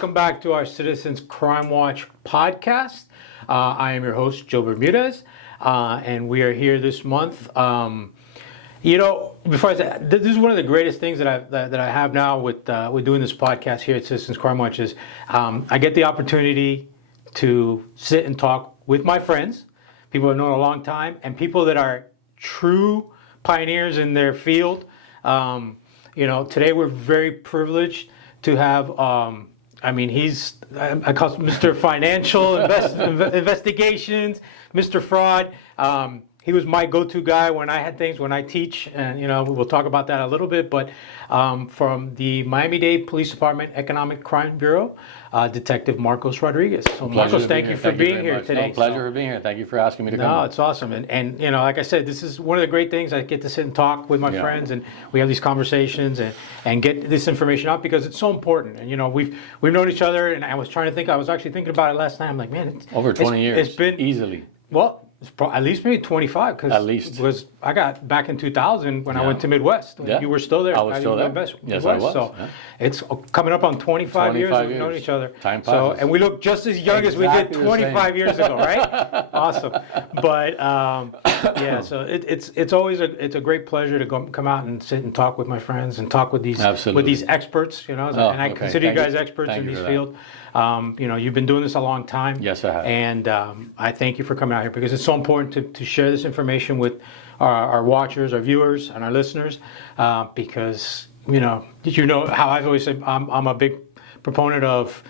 welcome back to our Citizens Crime Watch podcast. I am your host, Joe Bermudez, and we are here this month. Before I say, this is one of the greatest things that I have now with doing this podcast here at Citizens Crime Watch is I get the opportunity to sit and talk with my friends, people I've known a long time, and people that are true pioneers in their field. Today we're very privileged to have, he's, I call him Mr. Financial Investigations, Mr. Fraud. He was my go-to guy when I had things, when I teach, and, we'll talk about that a little bit, but from the Miami-Dade Police Department Economic Crime Bureau, Detective Marcos Rodriguez. So Marcos, thank you for being here today. No, pleasure for being here. Thank you for asking me to come. No, it's awesome. And like I said, this is one of the great things. I get to sit and talk with my friends, and we have these conversations and get this information out because it's so important. And, we've known each other, and I was actually thinking about it last night. I'm like, man, it's over 20 years. It's been easily. Well, it's at least maybe 25. Because I got back in 2000 when I went to Midwest. You were still there. I was still there. Yes, I was. So it's coming up on 25 years we've known each other. Time passes. And we look just as young as we did 25 years ago, right? Awesome. But so it's always a great pleasure to come out and sit and talk with my friends and talk with these experts. And I consider you guys experts in these fields. You've been doing this a long time. Yes, I have. And I thank you for coming out here because it's so important to share this information with our watchers, our viewers, and our listeners. Because how I've always said I'm a big proponent of.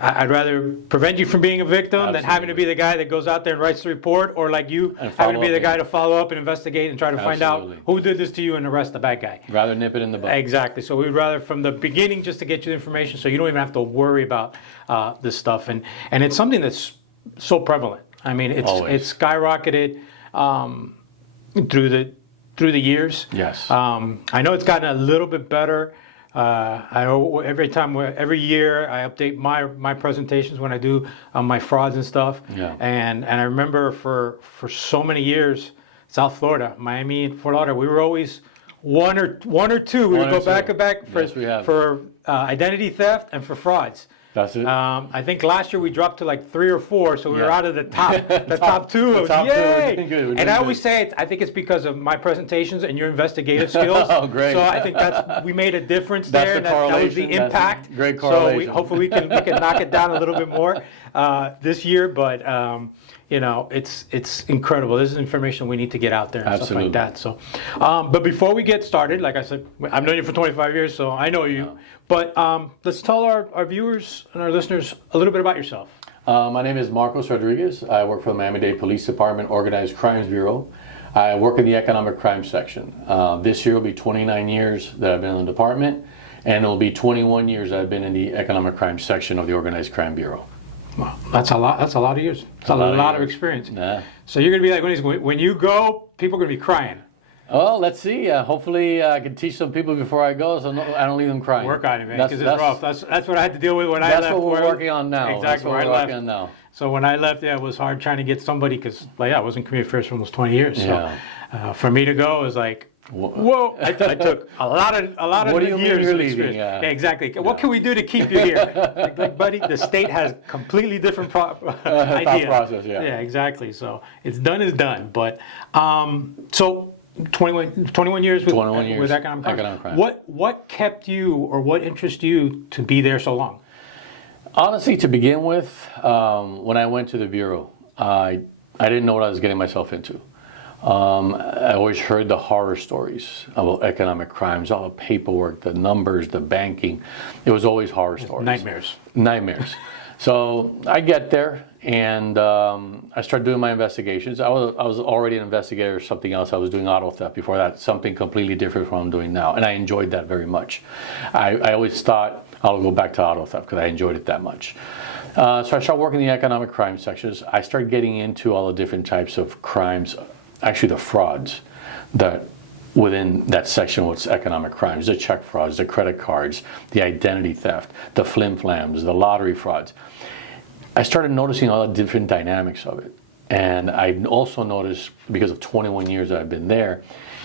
I'd rather prevent you from being a victim than having to be the guy that goes out there and writes the report, or like you having to be the guy to follow up and investigate and try to find out who did this to you and arrest the bad guy. Rather nip it in the bud. Exactly. So we'd rather from the beginning just to get you the information so you don't even have to worry about this stuff. And it's something that's so prevalent. I mean, it's skyrocketed through the years. Yes. I know it's gotten a little bit better. Every year I update my presentations when I do my frauds and stuff. Yeah. And I remember for so many years, South Florida, Miami and Fort Lauderdale, we were always one or two. We would go back to back for identity theft and for frauds. That's it. I think last year we dropped to like 3 or 4, so we were out of the top two. Yay! And I always say I think it's because of my presentations and your investigative skills. Oh, great! So I think we made a difference there. That was the impact. Great correlation. So hopefully we can knock it down a little bit more this year. But it's incredible. This is information we need to get out there and stuff like that. So, but before we get started, like I said, I've known you for 25 years, so I know you. But let's tell our viewers and our listeners a little bit about yourself. My name is Marcos Rodriguez. I work for the Miami-Dade Police Department Organized Crimes Bureau. I work in the Economic Crime section. This year will be 29 years that I've been in the department, and it'll be 21 years I've been in the Economic Crime section of the Organized Crime Bureau. Wow, that's a lot. That's a lot of years. That's a lot of experience. Yeah. So you're gonna be like when you go, people are gonna be crying. Oh, let's see. Hopefully, I can teach some people before I go, so I don't leave them crying. Work on it, man, because it's rough. That's what I had to deal with when I left. That's what we're working on now. Exactly. That's what we're working on now. So when I left, it was hard trying to get somebody because, I was in community affairs for almost 20 years. So for me to go, it was like, whoa! I took a lot of what do you years mean you're of leaving? experience. Yeah, exactly. What can we do to keep you here? like, buddy, the state has completely different idea. Process. Yeah. Yeah, exactly. So it's done is done. But so 21 years with economic crime. What kept you or what interested you to be there so long? Honestly, to begin with, when I went to the bureau, I didn't know what I was getting myself into. I always heard the horror stories about economic crimes, all the paperwork, the numbers, the banking. It was always horror stories. Nightmares. So I get there and I started doing my investigations. I was already an investigator of something else. I was doing auto theft before that, something completely different from what I'm doing now. And I enjoyed that very much. I always thought I'll go back to auto theft because I enjoyed it that much. So I started working in the economic crime sections. I started getting into all the different types of crimes, actually the frauds that within that section what's economic crimes, the check frauds, the credit cards, the identity theft, the flim-flams, the lottery frauds. I started noticing all the different dynamics of it. And I also noticed, because of 21 years that I've been there,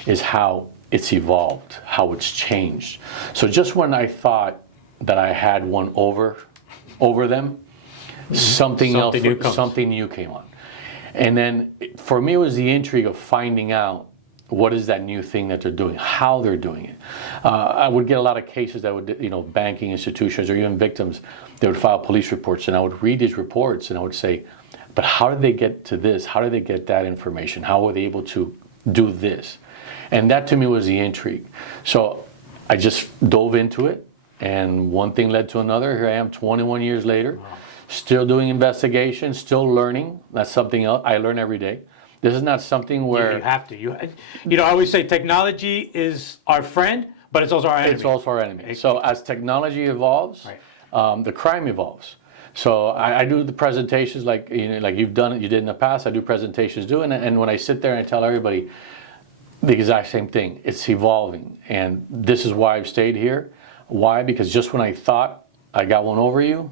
is how it's evolved, how it's changed. So just when I thought that I had one over over them, something else, new something new came on. And then for me, it was the intrigue of finding out what is that new thing that they're doing, how they're doing it. I would get a lot of cases that would, banking institutions or even victims, they would file police reports, and I would read these reports and I would say, but how did they get to this? How did they get that information? How were they able to do this? And that to me was the intrigue. So I just dove into it, and one thing led to another. Here I am 21 years later, still doing investigations, still learning. That's something else I learn every day. This is not something where... You have to. I always say technology is our friend, but it's also our enemy. It's also our enemy. So as technology evolves, the crime evolves. So I do the presentations like you've done it, you did in the past. I do presentations too, and when I sit there and I tell everybody the exact same thing, it's evolving, and this is why I've stayed here. Why? Because just when I thought I got one over you,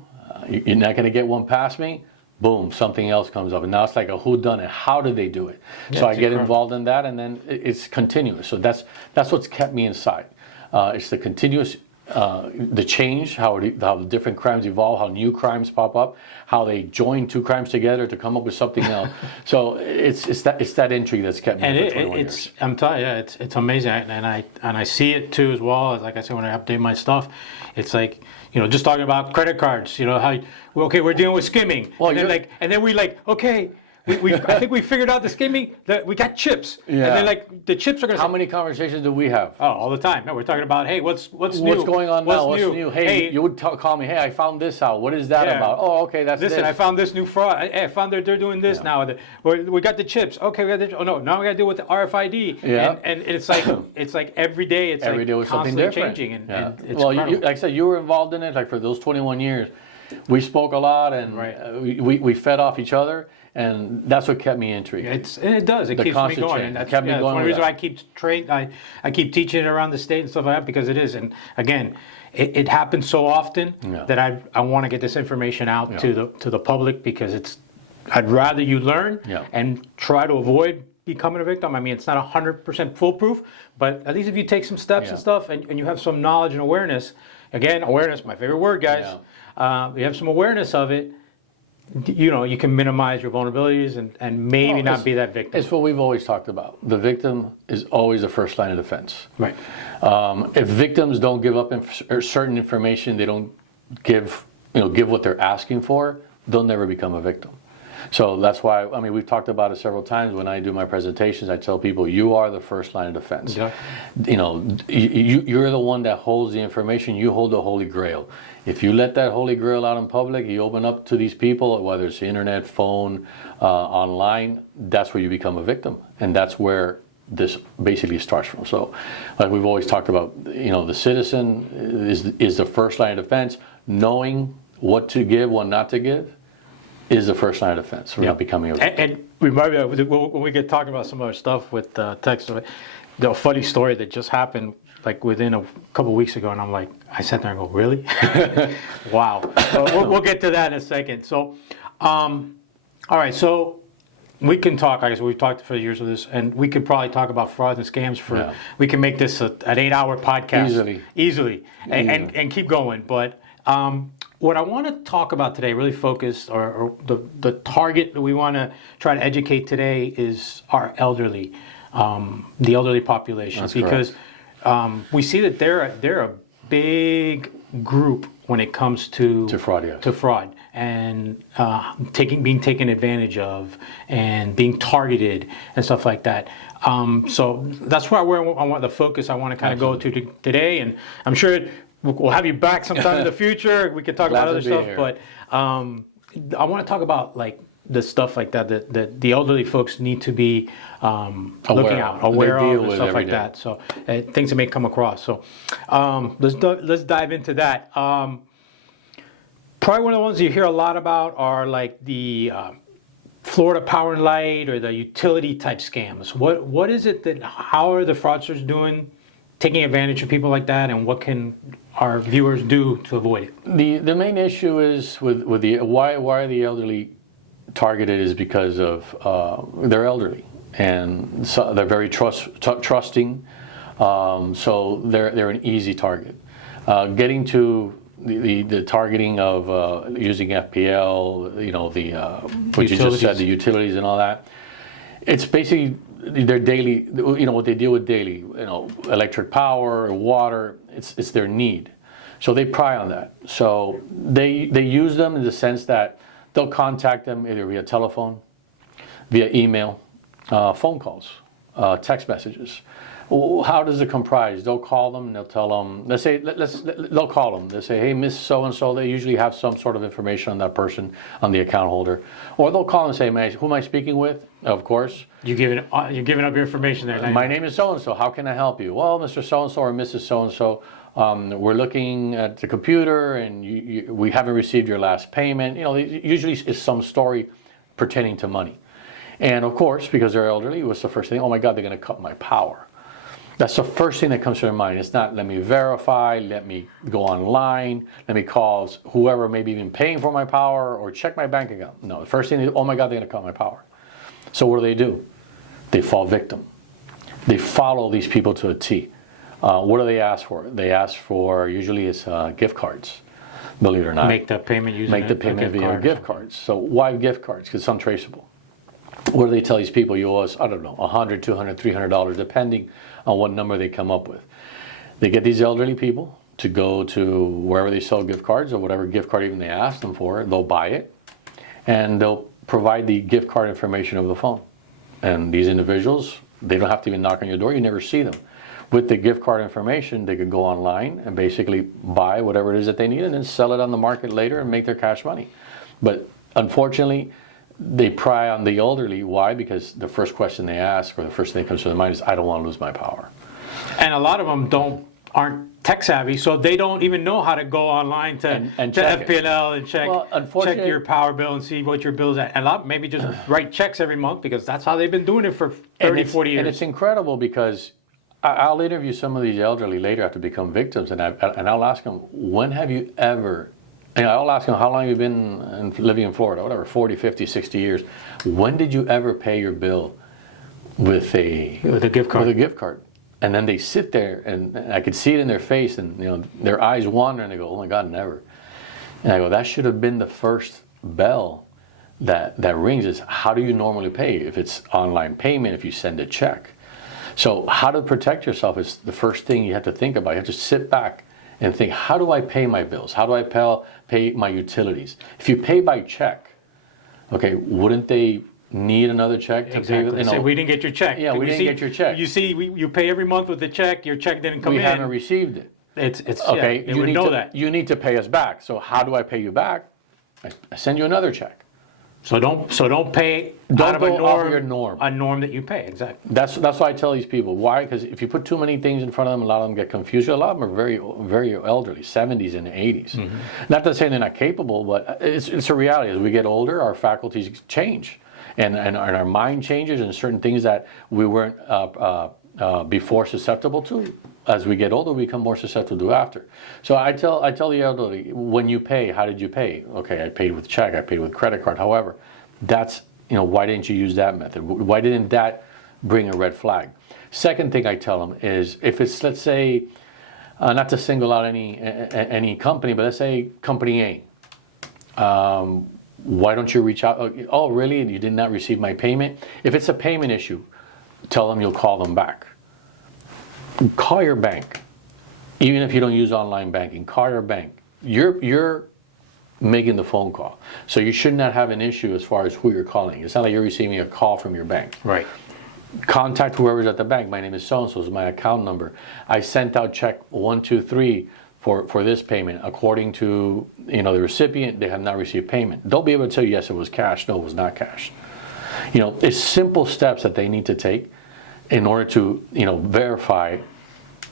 you're not going to get one past me. Boom, something else comes up, and now it's like a whodunit. How did they do it? So I get involved in that, and then it's continuous. So that's what's kept me inside. It's the continuous. The change, how the different crimes evolve, how new crimes pop up, how they join two crimes together to come up with something else. So it's that intrigue that's kept me for 21 years. I'm telling you, it's amazing, and I see it too as well. Like I said, when I update my stuff, it's like just talking about credit cards. How we're dealing with skimming, and then we okay. I think we figured out the skimming, that we got chips. Yeah. And then the chips are going to... How many conversations do we have? Oh, all the time. No, we're talking about, hey, what's new? What's going on now? What's new? Hey, you would call me, hey, I found this out. What is that about? Oh, okay, that's Listen, I found this new fraud. Hey, I found they're doing this now. We got the chips. Okay, we got the... Oh, no, now we got to deal with the RFID. Yeah. And it's like every day it's every day was something different. Changing. And it's like I said, you were involved in it. Like for those 21 years, we spoke a lot, and we fed off each other. And that's what kept me intrigued. It does. It keeps me going. And that's kept me going. One reason I keep I keep teaching it around the state and stuff like that, because it is. And again, it happens so often that I want to get this information out to the public, because I'd rather you learn and try to avoid becoming a victim. I mean, it's not 100% foolproof, but at least if you take some steps and stuff, and you have some knowledge and awareness. Again, awareness, my favorite word, guys. You have some awareness of it. You can minimize your vulnerabilities and maybe not be that victim. It's what we've always talked about. The victim is always the first line of defense. Right. If victims don't give up certain information, they don't give what they're asking for, they'll never become a victim. So that's why, we've talked about it several times. When I do my presentations, I tell people, you are the first line of defense. Yeah. You're the one that holds the information. You hold the Holy Grail. If you let that Holy Grail out in public, you open up to these people, whether it's internet, phone, online, that's where you become a victim. And that's where this basically starts from. So like we've always talked about, the citizen is the first line of defense. Knowing what to give, what not to give, is the first line of defense for not becoming a victim. And remind me, when we get talking about some other stuff with text, the funny story that just happened like within a couple of weeks ago, and I'm like, I sat there and go, really? Wow. We'll get to that in a second. So, all right, so we can talk, I guess we've talked for years of this, and we could probably talk about frauds and scams we can make this an 8-hour podcast. Easily. And keep going. But what I want to talk about today, really focus, or the target that we want to try to educate today is our elderly, the elderly population. That's because we see that they're a big group when it comes to fraud, to fraud, and being taken advantage of, and being targeted and stuff like that. So that's where I want the focus. I want to kind of go to today, and I'm sure we'll have you back sometime in the future. We can talk about other stuff, but I want to talk about like the stuff like that the elderly folks need to be looking out, aware of, and stuff like that. So things that may come across. So let's dive into that. Probably one of the ones you hear a lot about are like the Florida Power and Light or the utility type scams. What is it how are the fraudsters taking advantage of people like that, and what can our viewers do to avoid it? The main issue is with the why are the elderly targeted is because of they're elderly, and so they're very trusting, so they're an easy target. Getting to the targeting of using FPL, what you just said, the utilities and all that. It's basically their daily, what they deal with daily, electric power, water. It's their need, so they pry on that. So they use them in the sense that they'll contact them either via telephone, via email, phone calls, text messages. How does it comprise? They'll call them and they'll tell them, they'll call them. They say, hey, Miss So-and-so, they usually have some sort of information on that person, on the account holder. Or they'll call and say, who am I speaking with? Of course. You're giving up your information there. My name is So-and-so. How can I help you? Well, Mr. So-and-so or Mrs. So-and-so, we're looking at the computer and we haven't received your last payment. Usually it's some story pertaining to money. And of course, because they're elderly, what's the first thing? Oh my God, they're going to cut my power. That's the first thing that comes to their mind. It's not, let me verify, let me go online, let me call whoever may be even paying for my power or check my bank account. No, the first thing is, oh my God, they're going to cut my power. So what do? They fall victim. They follow these people to a T. What do they ask for? They ask for, usually it's gift cards, believe it or not. Make the payment using Make the payment via gift cards. So why gift cards? Because it's untraceable. What do they tell these people? You owe us, I don't know, $100, $200, $300, depending on what number they come up with. They get these elderly people to go to wherever they sell gift cards or whatever gift card even they ask them for. They'll buy it and they'll provide the gift card information over the phone. And these individuals, they don't have to even knock on your door. You never see them. With the gift card information, they could go online and basically buy whatever it is that they need and then sell it on the market later and make their cash money. But unfortunately, they pry on the elderly. Why? Because the first question they ask or the first thing that comes to their mind is, I don't want to lose my power. And a lot of them aren't tech savvy, so they don't even know how to go online to FPL and check your power bill and see what your bill's at. And a lot maybe just write checks every month because that's how they've been doing it for 30, 40 years. And it's incredible because I'll interview some of these elderly later after become victims, and I'll ask them, when have you ever... And I'll ask them, how long have you been living in Florida? Whatever, 40, 50, 60 years. When did you ever pay your bill with a gift card? With a gift card. And then they sit there, and I could see it in their face, and their eyes wander, and they go, oh my God, never. And I go, that should have been the first bell that rings, is how do you normally pay? If it's online payment, if you send a check. So how to protect yourself is the first thing you have to think about. You have to sit back and think, how do I pay my bills? How do I pay my utilities? If you pay by check, okay, wouldn't they need another check to pay? Say, we didn't get your check. Yeah, we didn't get your check. You see, you pay every month with the check. Your check didn't come in. We haven't received it. It's okay. Yeah, you know that. You need to pay us back. So how do I pay you back? I send you another check. So don't pay out of a norm. A norm that you pay, exactly. That's why I tell these people. Why? Because if you put too many things in front of them, a lot of them get confused. A lot of them are very, very elderly, 70s and 80s. Mm-hmm. Not to say they're not capable, but it's a reality. As we get older, our faculties change, and our mind changes, and certain things that we weren't before susceptible to. As we get older, we become more susceptible to after. So I tell the elderly, when you pay, how did you pay? Okay, I paid with check, I paid with credit card. However, that's, why didn't you use that method? Why didn't that bring a red flag? Second thing I tell them is, if it's, let's say, not to single out any company, but let's say company A. Why don't you reach out? Oh, really? You did not receive my payment? If it's a payment issue, tell them you'll call them back. Call your bank. Even if you don't use online banking, call your bank. You're making the phone call. So you should not have an issue as far as who you're calling. It's not like you're receiving a call from your bank. Right. Contact whoever's at the bank. My name is so-and-so, is my account number. I sent out check 123 for this payment. According to the recipient, they have not received payment. They'll be able to tell you, yes, it was cash, no, it was not cash. It's simple steps that they need to take in order to verify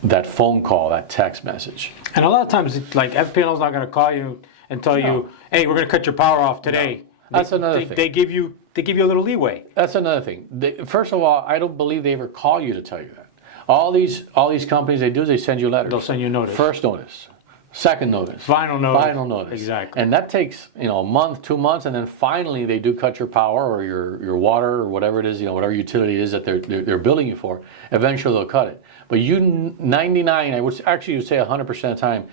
that phone call, that text message. And a lot of times, like, FPL's not going to call you and tell you, hey, we're going to cut your power off today. No. That's another thing. They give you a little leeway. That's another thing. First of all, I don't believe they ever call you to tell you that. All these companies, they do is they send you letters. They'll send you a notice. First notice. Second notice. Final notice. Final notice. Exactly. And that takes, a month, 2 months, and then finally they do cut your power or your water or whatever it is, whatever utility it is that they're billing you for. Eventually they'll cut it. But 99, I would actually say 100% of the time,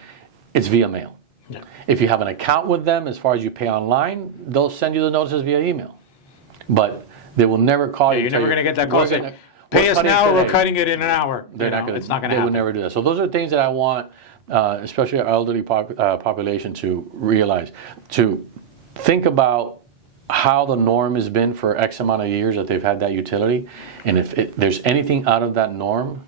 it's via mail. Yeah. If you have an account with them, as far as you pay online, they'll send you the notices via email. But they will never call you. You're never going to get that "We're call saying, gonna- pay we're us cutting now or we're today." cutting it in an hour. They're not gonna, it's not going to they happen. would never do that. So those are things that I want, especially our elderly population, to realize, to think about how the norm has been for X amount of years that they've had that utility, and if there's anything out of that norm,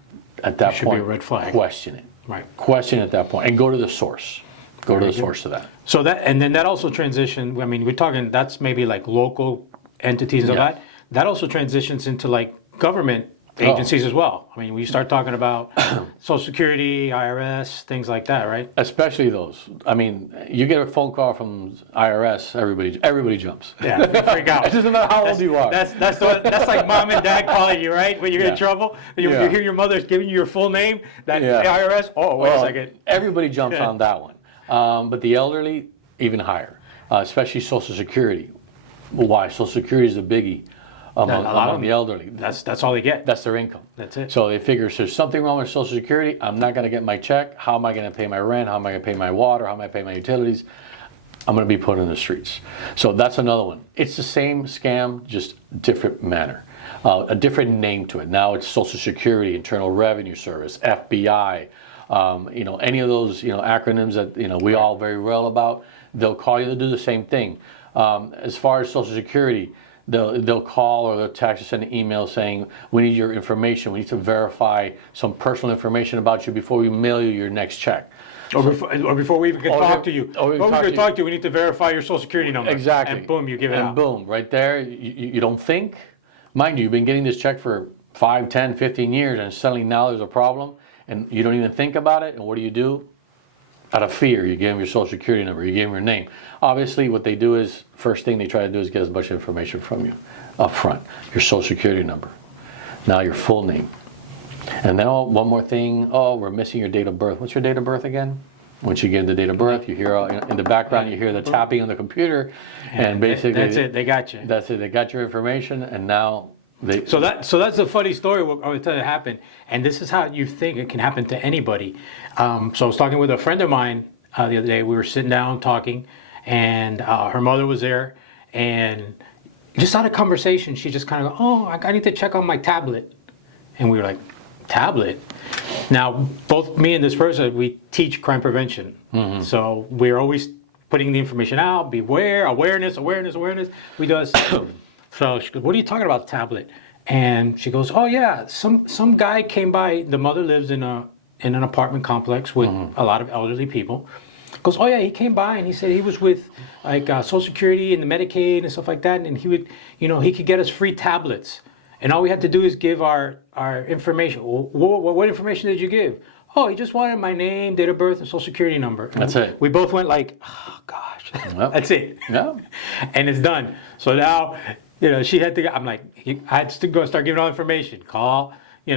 at that should point, be a red flag. question it. Right. Question at that point, and go to the source. Go to the source of that. So that, and then that also transition, I mean, we're talking, that's maybe like local entities and all Yeah. that. That also transitions into like government agencies as well. I mean, we start talking about Social Security, IRS, things like that, right? Especially those. I mean, you get a phone call from IRS, everybody jumps. Yeah, you freak out. It doesn't matter how old you are. That's like mom and dad calling you, right? When you're in trouble, you hear your mother's giving you your full name. That IRS. Oh, wait a second. Everybody jumps on that one, but the elderly even higher, especially Social Security. Why? Social Security is a biggie among the elderly. That's all they get. That's their income. That's it. So they figure, if there's something wrong with Social Security, I'm not going to get my check. How am I going to pay my rent? How am I going to pay my water? How am I going to pay my utilities? I'm going to be put in the streets. So that's another one. It's the same scam, just different manner, a different name to it. Now it's Social Security, Internal Revenue Service, FBI, any of those acronyms that we all very well about. They'll call you to do the same thing. As far as Social Security, they'll call or they'll text or send an email saying, we need your information. We need to verify some personal information about you before we mail you your next check. Or before we even can talk to you. We need to verify your Social Security number. Exactly. And boom, you give it out. And boom, right there, you don't think. Mind you, you've been getting this check for 5, 10, 15 years, and suddenly now there's a problem, and you don't even think about it, and what do? Out of fear, you give them your Social Security number, you give them your name. Obviously, what they do is, first thing they try to do is get as much information from you up front. Your Social Security number, now your full name. And then one more thing, we're missing your date of birth. What's your date of birth again? Once you give the date of birth, you hear in the background, you hear the tapping on the computer, and basically that's it. They got you. That's it. They got your information, and now they. So that's a funny story. What I would tell you happened, and this is how you think it can happen to anybody. So I was talking with a friend of mine the other day. We were sitting down talking, and her mother was there, and just out of conversation, she just kind of go, I need to check on my tablet, and we were like, tablet? Now, both me and this person, we teach crime prevention. Mm-hmm. So we're always putting the information out, beware, awareness. We do this. So she goes, what are you talking about, tablet? And she goes, oh yeah, some guy came by. The mother lives in an apartment complex with a lot of elderly people. Goes, oh yeah, he came by and he said he was with like Social Security and the Medicaid and stuff like that, and he would, he could get us free tablets. And all we had to do is give our information. What information did you give? Oh, he just wanted my name, date of birth, and Social Security number. And that's it. We both went like, oh gosh, that's it. Yeah. And it's done. So now, she had to. I'm like, I had to go start giving all information. Call the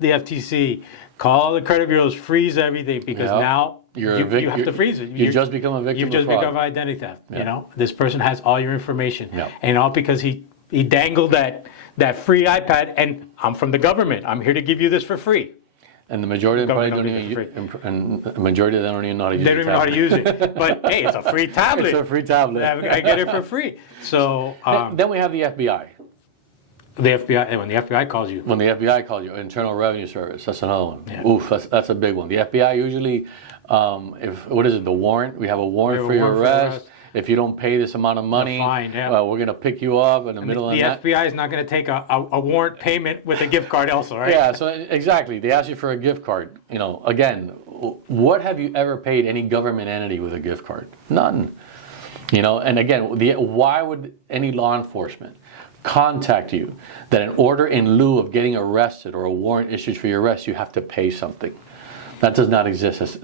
FTC, call the credit bureaus, freeze everything because now you have to freeze it. You just become a victim. You've just become identity theft. Yeah. This person has all your information, Yeah. and all because he dangled that free iPad, and I'm from the government. I'm here to give you this for free. And the majority of them probably don't even know how to use it. They don't even know how to use it. But hey, it's a free tablet. It's a free tablet. I get it for free. So then we have the FBI. The FBI, and when the FBI calls you. When the FBI calls you, Internal Revenue Service, that's another one. Yeah. Oof, that's a big one. The FBI usually, the warrant? We have a warrant for your arrest. If you don't pay this amount of money, fine, yeah. We're going to pick you up in the middle of the night. The FBI is not going to take a warrant payment with a gift card also, right? Yeah, so exactly. They ask you for a gift card. Again, what have you ever paid any government entity with a gift card? None. And again, why would any law enforcement contact you that in order in lieu of getting arrested or a warrant issued for your arrest, you have to pay something? That does not exist.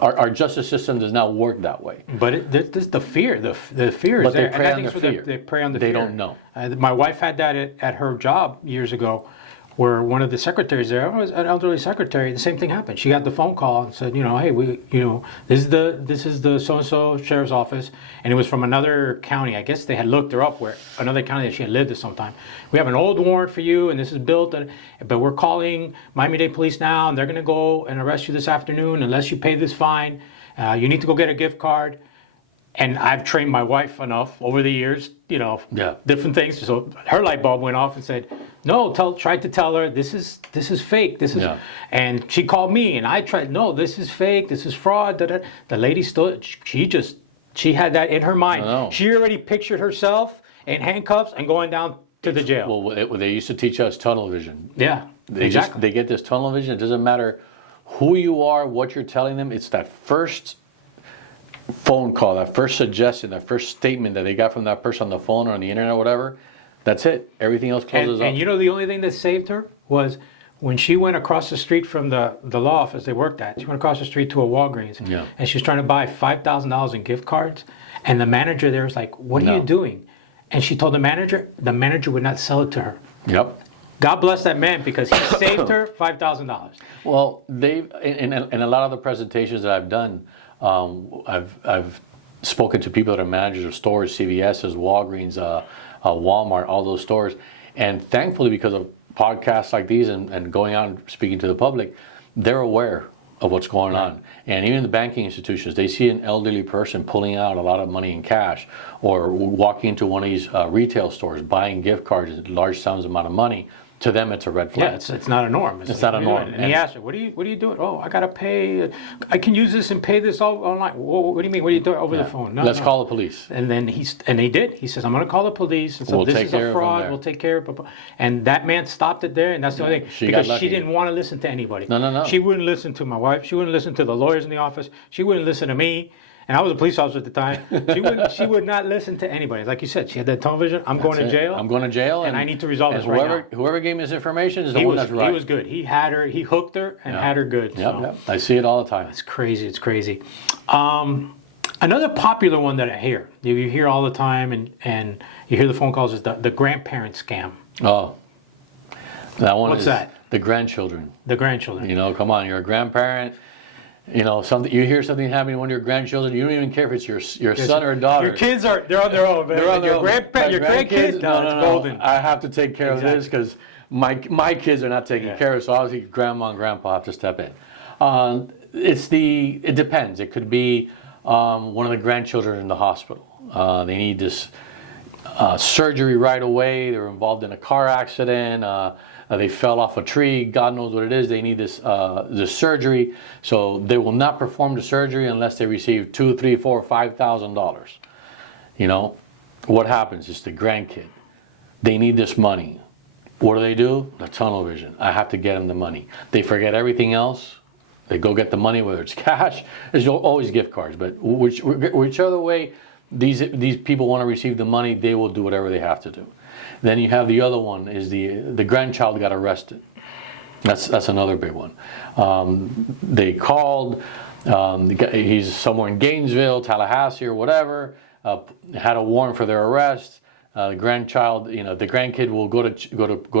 Our justice system does not work that way. But there's the fear. The fear is there. But they prey on the fear. They prey on the fear. They don't know. My wife had that at her job years ago, where one of the secretaries there, was an elderly secretary, the same thing happened. She got the phone call and said, hey, this is the so-and-so sheriff's office, and it was from another county. I guess they had looked her up, where another county that she had lived at some time. We have an old warrant for you, and this is built, but we're calling Miami-Dade police now, and they're going to go and arrest you this afternoon unless you pay this fine. You need to go get a gift card. And I've trained my wife enough over the years, different things. So her light bulb went off and said, no, tried to tell her, this is fake. And she called me and I tried, no, this is fake. This is fraud. The lady still, she had that in her mind. She already pictured herself in handcuffs and going down to the jail. Well, they used to teach us tunnel vision. Yeah, exactly. They get this tunnel vision. It doesn't matter who you are, what you're telling them. It's that first phone call, that first suggestion, that first statement that they got from that person on the phone or on the internet or whatever. That's it. Everything else closes up. And the only thing that saved her was when she went across the street from the law office they worked at. She went across the street to a Walgreens, and she was trying to buy $5,000 in gift cards. And the manager there was like, "What are you doing?" And she told the manager would not sell it to her. Yep. God bless that man because he saved her $5,000. Well, in a lot of the presentations that I've done, I've spoken to people that are managers of stores, CVS's, Walgreens, Walmart, all those stores, and thankfully because of podcasts like these and going out and speaking to the public, they're aware of what's going on. And even the banking institutions, they see an elderly person pulling out a lot of money in cash or walking into one of these retail stores, buying gift cards, large sums amount of money. To them, it's a red flag. Yeah, it's not a norm. It's not a norm. And he asked her, "What are you doing?" "Oh, I gotta pay. I can use this and pay this all online." "What do you mean? What are you doing over the phone?" Let's call the police. And then they did. He says, "I'm going to call the police. And so this is a fraud. We'll take care of it." And that man stopped it there, and that's the only thing because she didn't want to listen to anybody. No. She wouldn't listen to my wife. She wouldn't listen to the lawyers in the office. She wouldn't listen to me. And I was a police officer at the time. She would not listen to anybody. Like you said, she had that tunnel vision. I'm going to jail. And I need to resolve this right now. Whoever gave me this information is the one that's right. He was good. He had her. He hooked her and had her good. Yep. I see it all the time. It's crazy. Another popular one that I hear, you hear all the time, and you hear the phone calls is the grandparent scam. Oh, that one. What's that? The grandchildren. The grandchildren. Come on, you're a grandparent. You hear something happening to one of your grandchildren, you don't even care if it's your son or daughter. Your kids they're on their own, man. They're on their own. Your grandkids, no, it's golden. I have to take care of this because my kids are not taken care of, so obviously grandma and grandpa have to step in. It depends. It could be one of the grandchildren in the hospital. They need this surgery right away. They were involved in a car accident. They fell off a tree. God knows what it is. They need this surgery, so they will not perform the surgery unless they receive $2,000, $3,000, $4,000, $5,000. What happens? It's the grandkid. They need this money. What do? The tunnel vision. I have to get them the money. They forget everything else. They go get the money, whether it's cash. There's always gift cards, but whichever way these people want to receive the money, they will do whatever they have to do. Then you have the other one is the grandchild got arrested. That's another big one. They called. He's somewhere in Gainesville, Tallahassee, or whatever. Had a warrant for their arrest. The grandchild, the grandkid will go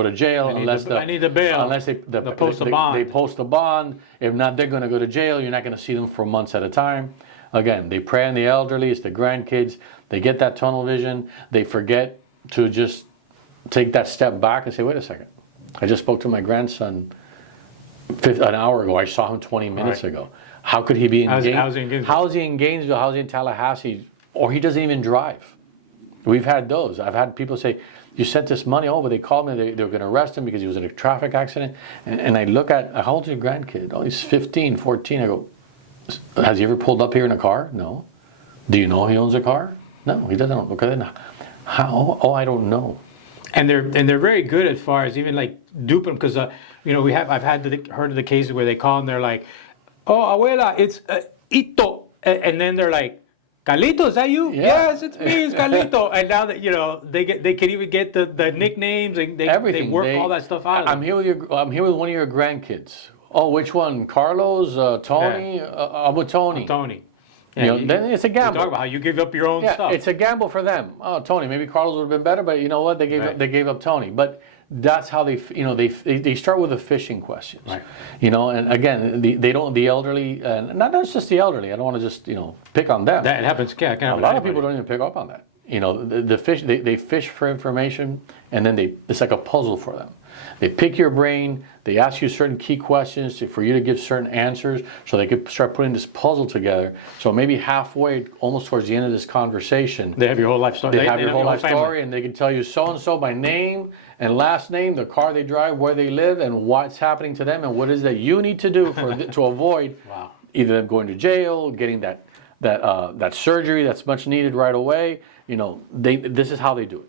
to jail unless I need the bail. Unless they post a bond. They post a bond. If not, they're going to go to jail. You're not going to see them for months at a time. Again, they prey on the elderly. It's the grandkids. They get that tunnel vision. They forget to just take that step back and say, wait a second. I just spoke to my grandson an hour ago. I saw him 20 minutes ago. How could he be in Gainesville? How is he in Gainesville? How is he in Tallahassee? Or he doesn't even drive. We've had those. I've had people say, you sent this money over. They called me. They were going to arrest him because he was in a traffic accident. And I look at, how old is your grandkid? Oh, he's 15, 14. I go, has he ever pulled up here in a car? No. Do you know he owns a car? No, he doesn't. Okay, how? Oh, I don't know. And they're very good as far as even like duping because I've heard of the cases where they call and they're like, oh, abuela, it's Ito, and then they're like, Carlito, is that you? Yeah. Yes, it's me, it's Carlito. And now that they can even get the nicknames and they work all that stuff out. I'm here with one of your grandkids. Oh, which one? Carlos, Tony, Abu Tony. Tony. Yeah, then it's a gamble. You talk about how you give up your own stuff. It's a gamble for them. Oh, Tony, maybe Carlos would have been better, but you know what? They gave up Tony. But that's how they start with the fishing questions. Right. And again, the elderly, not just the elderly. I don't want to just pick on them. That happens. Yeah, a lot of people don't even pick up on that. The fish they fish for information, and then it's like a puzzle for them. They pick your brain. They ask you certain key questions for you to give certain answers so they could start putting this puzzle together. So maybe halfway, almost towards the end of this conversation, They have your whole life story. they have your whole life family. story, and they can tell you so-and-so by name and last name, the car they drive, where they live, and what's happening to them, and what it is that you need to do to avoid Wow. either them going to jail, getting that surgery that's much needed right away. This is how they do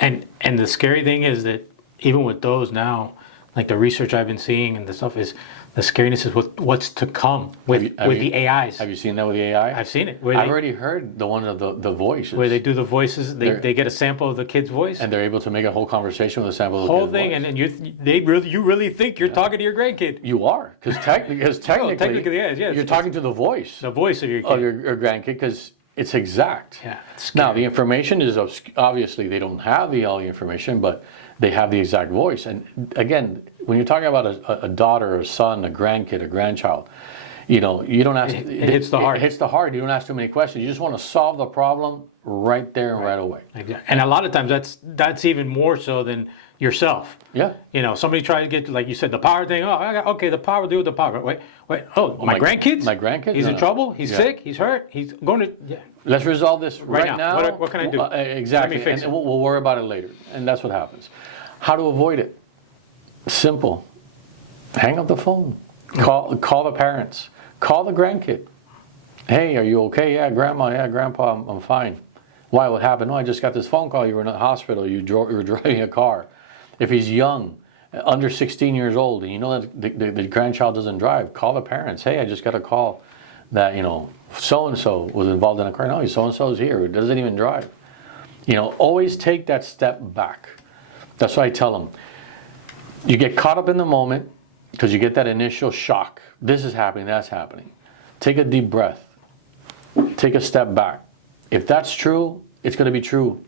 it. And the scary thing is that even with those now, like the research I've been seeing and the stuff is, the scariness is what's to come with the AIs. Have you seen that with the AI? I've seen it. I've already heard the one of the voices. Where they do the voices, they get a sample of the kid's voice. And they're able to make a whole conversation with a sample of the whole kid's thing, voice. and you really think you're talking to your grandkid. You are, because technically, yes, you're talking to the voice The voice of your kid. of your grandkid, because it's exact. Yeah, it's Now, scary. the information is obviously they don't have all the information, but they have the exact voice. And again, when you're talking about a daughter, a son, a grandkid, a grandchild, you don't ask. It hits the heart. It hits the heart. You don't ask too many questions. You just want to solve the problem right there and right away. Exactly. And a lot of times that's even more so than yourself. Yeah. Somebody tries to get, like you said, the power thing. Oh, okay, the power, deal with the power. Wait. Oh, my grandkids? My grandkids? He's No, in no. trouble? He's Yeah. sick? He's hurt? He's going to... Yeah. Let's resolve this right now. now. What can I do? Exactly. Let me fix and it. we'll worry about it later. And that's what happens. How to avoid it? Simple. Hang up the phone. Call the parents. Call the grandkid. Hey, are you okay? Yeah, grandma. Yeah, grandpa. I'm fine. Why? What happened? No, I just got this phone call. You were in the hospital. You were driving a car. If he's young, under 16 years old, and you know that the grandchild doesn't drive, call the parents. Hey, I just got a call that so-and-so was involved in a car. No, so-and-so's here. It doesn't even drive. Always take that step back. That's what I tell them. You get caught up in the moment because you get that initial shock. This is happening, that's happening. Take a deep breath. Take a step back. If that's true, it's going to be true.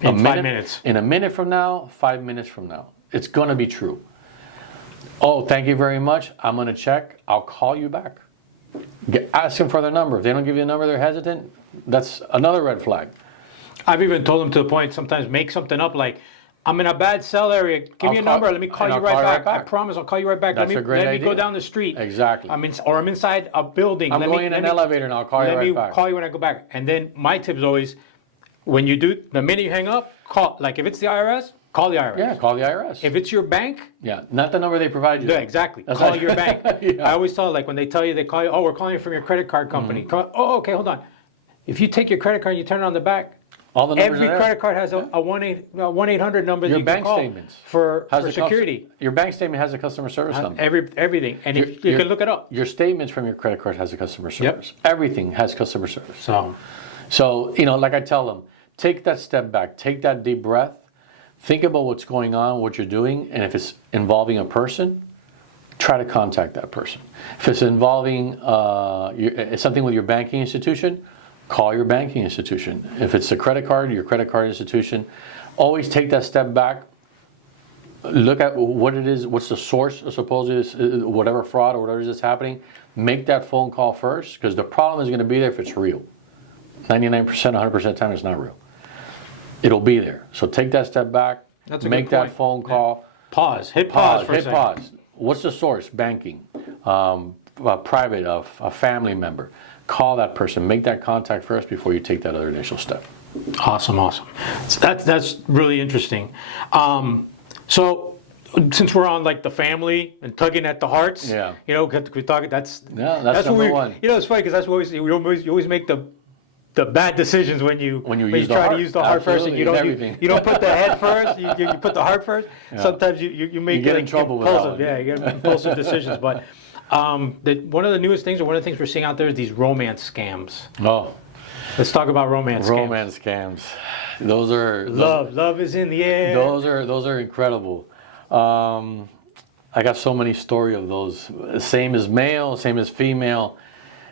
In 5 minutes. In a minute from now, 5 minutes from now. It's going to be true. Oh, thank you very much. I'm going to check. I'll call you back. Ask them for their number. If they don't give you a number, they're hesitant. That's another red flag. I've even told them to the point, sometimes make something up like, I'm in a bad cell area. Give me a number. Let me call you right back. I promise I'll call you right back. That's a great Let me idea. go down the street. Exactly. I'm inside a building. I'm going in an elevator and I'll call you right back. Let me call you when I go back. And then my tip is always, when you do, the minute you hang up, call. Like if it's the IRS, call the IRS. Yeah, call the IRS. If it's your bank, Yeah, not the number they provide you. yeah, exactly. That's Call not- your bank. Yeah. I always tell, like when they tell you, they call you, oh, we're calling you from your credit card company. Oh, okay, hold on. If you take your credit card and you turn it on the back, All the numbers every are there. credit card has a 1-800 number that Your you bank can call statements for Has the security. Your bank statement has a customer service number. Everything. And if you can look it up. Your statements from your credit card has a customer service. Everything has customer service. So, like I tell them, take that step back, take that deep breath, think about what's going on, what you're doing, and if it's involving a person, try to contact that person. If it's involving something with your banking institution, call your banking institution. If it's your credit card institution, always take that step back. Look at what it is, what's the source of supposedly whatever fraud or whatever is happening. Make that phone call first, because the problem is going to be there if it's real. 99%, 100% of the time it's not real. It'll be there. So take that step back, That's a make good that point. phone call. Pause. Hit pause for a Hit second. pause. What's the source? Banking. Private, a family member. Call that person. Make that contact first before you take that other initial step. Awesome. So that's really interesting. So since we're on like the family and tugging at the hearts, Yeah. we're talking. That's number what one. It's funny because that's what you always make the bad decisions when you use the try heart. to use the heart first, and Absolutely, you don't everything. you don't put the head first. You put the heart first. Sometimes you make You get in trouble with that impulsive. one. Yeah, you get impulsive decisions. But one of the newest things, or one of the things we're seeing out there is these romance scams. Oh, Let's talk about romance scams. Those are Love is in the air. Those are incredible. I got so many stories of those. Same as male, same as female.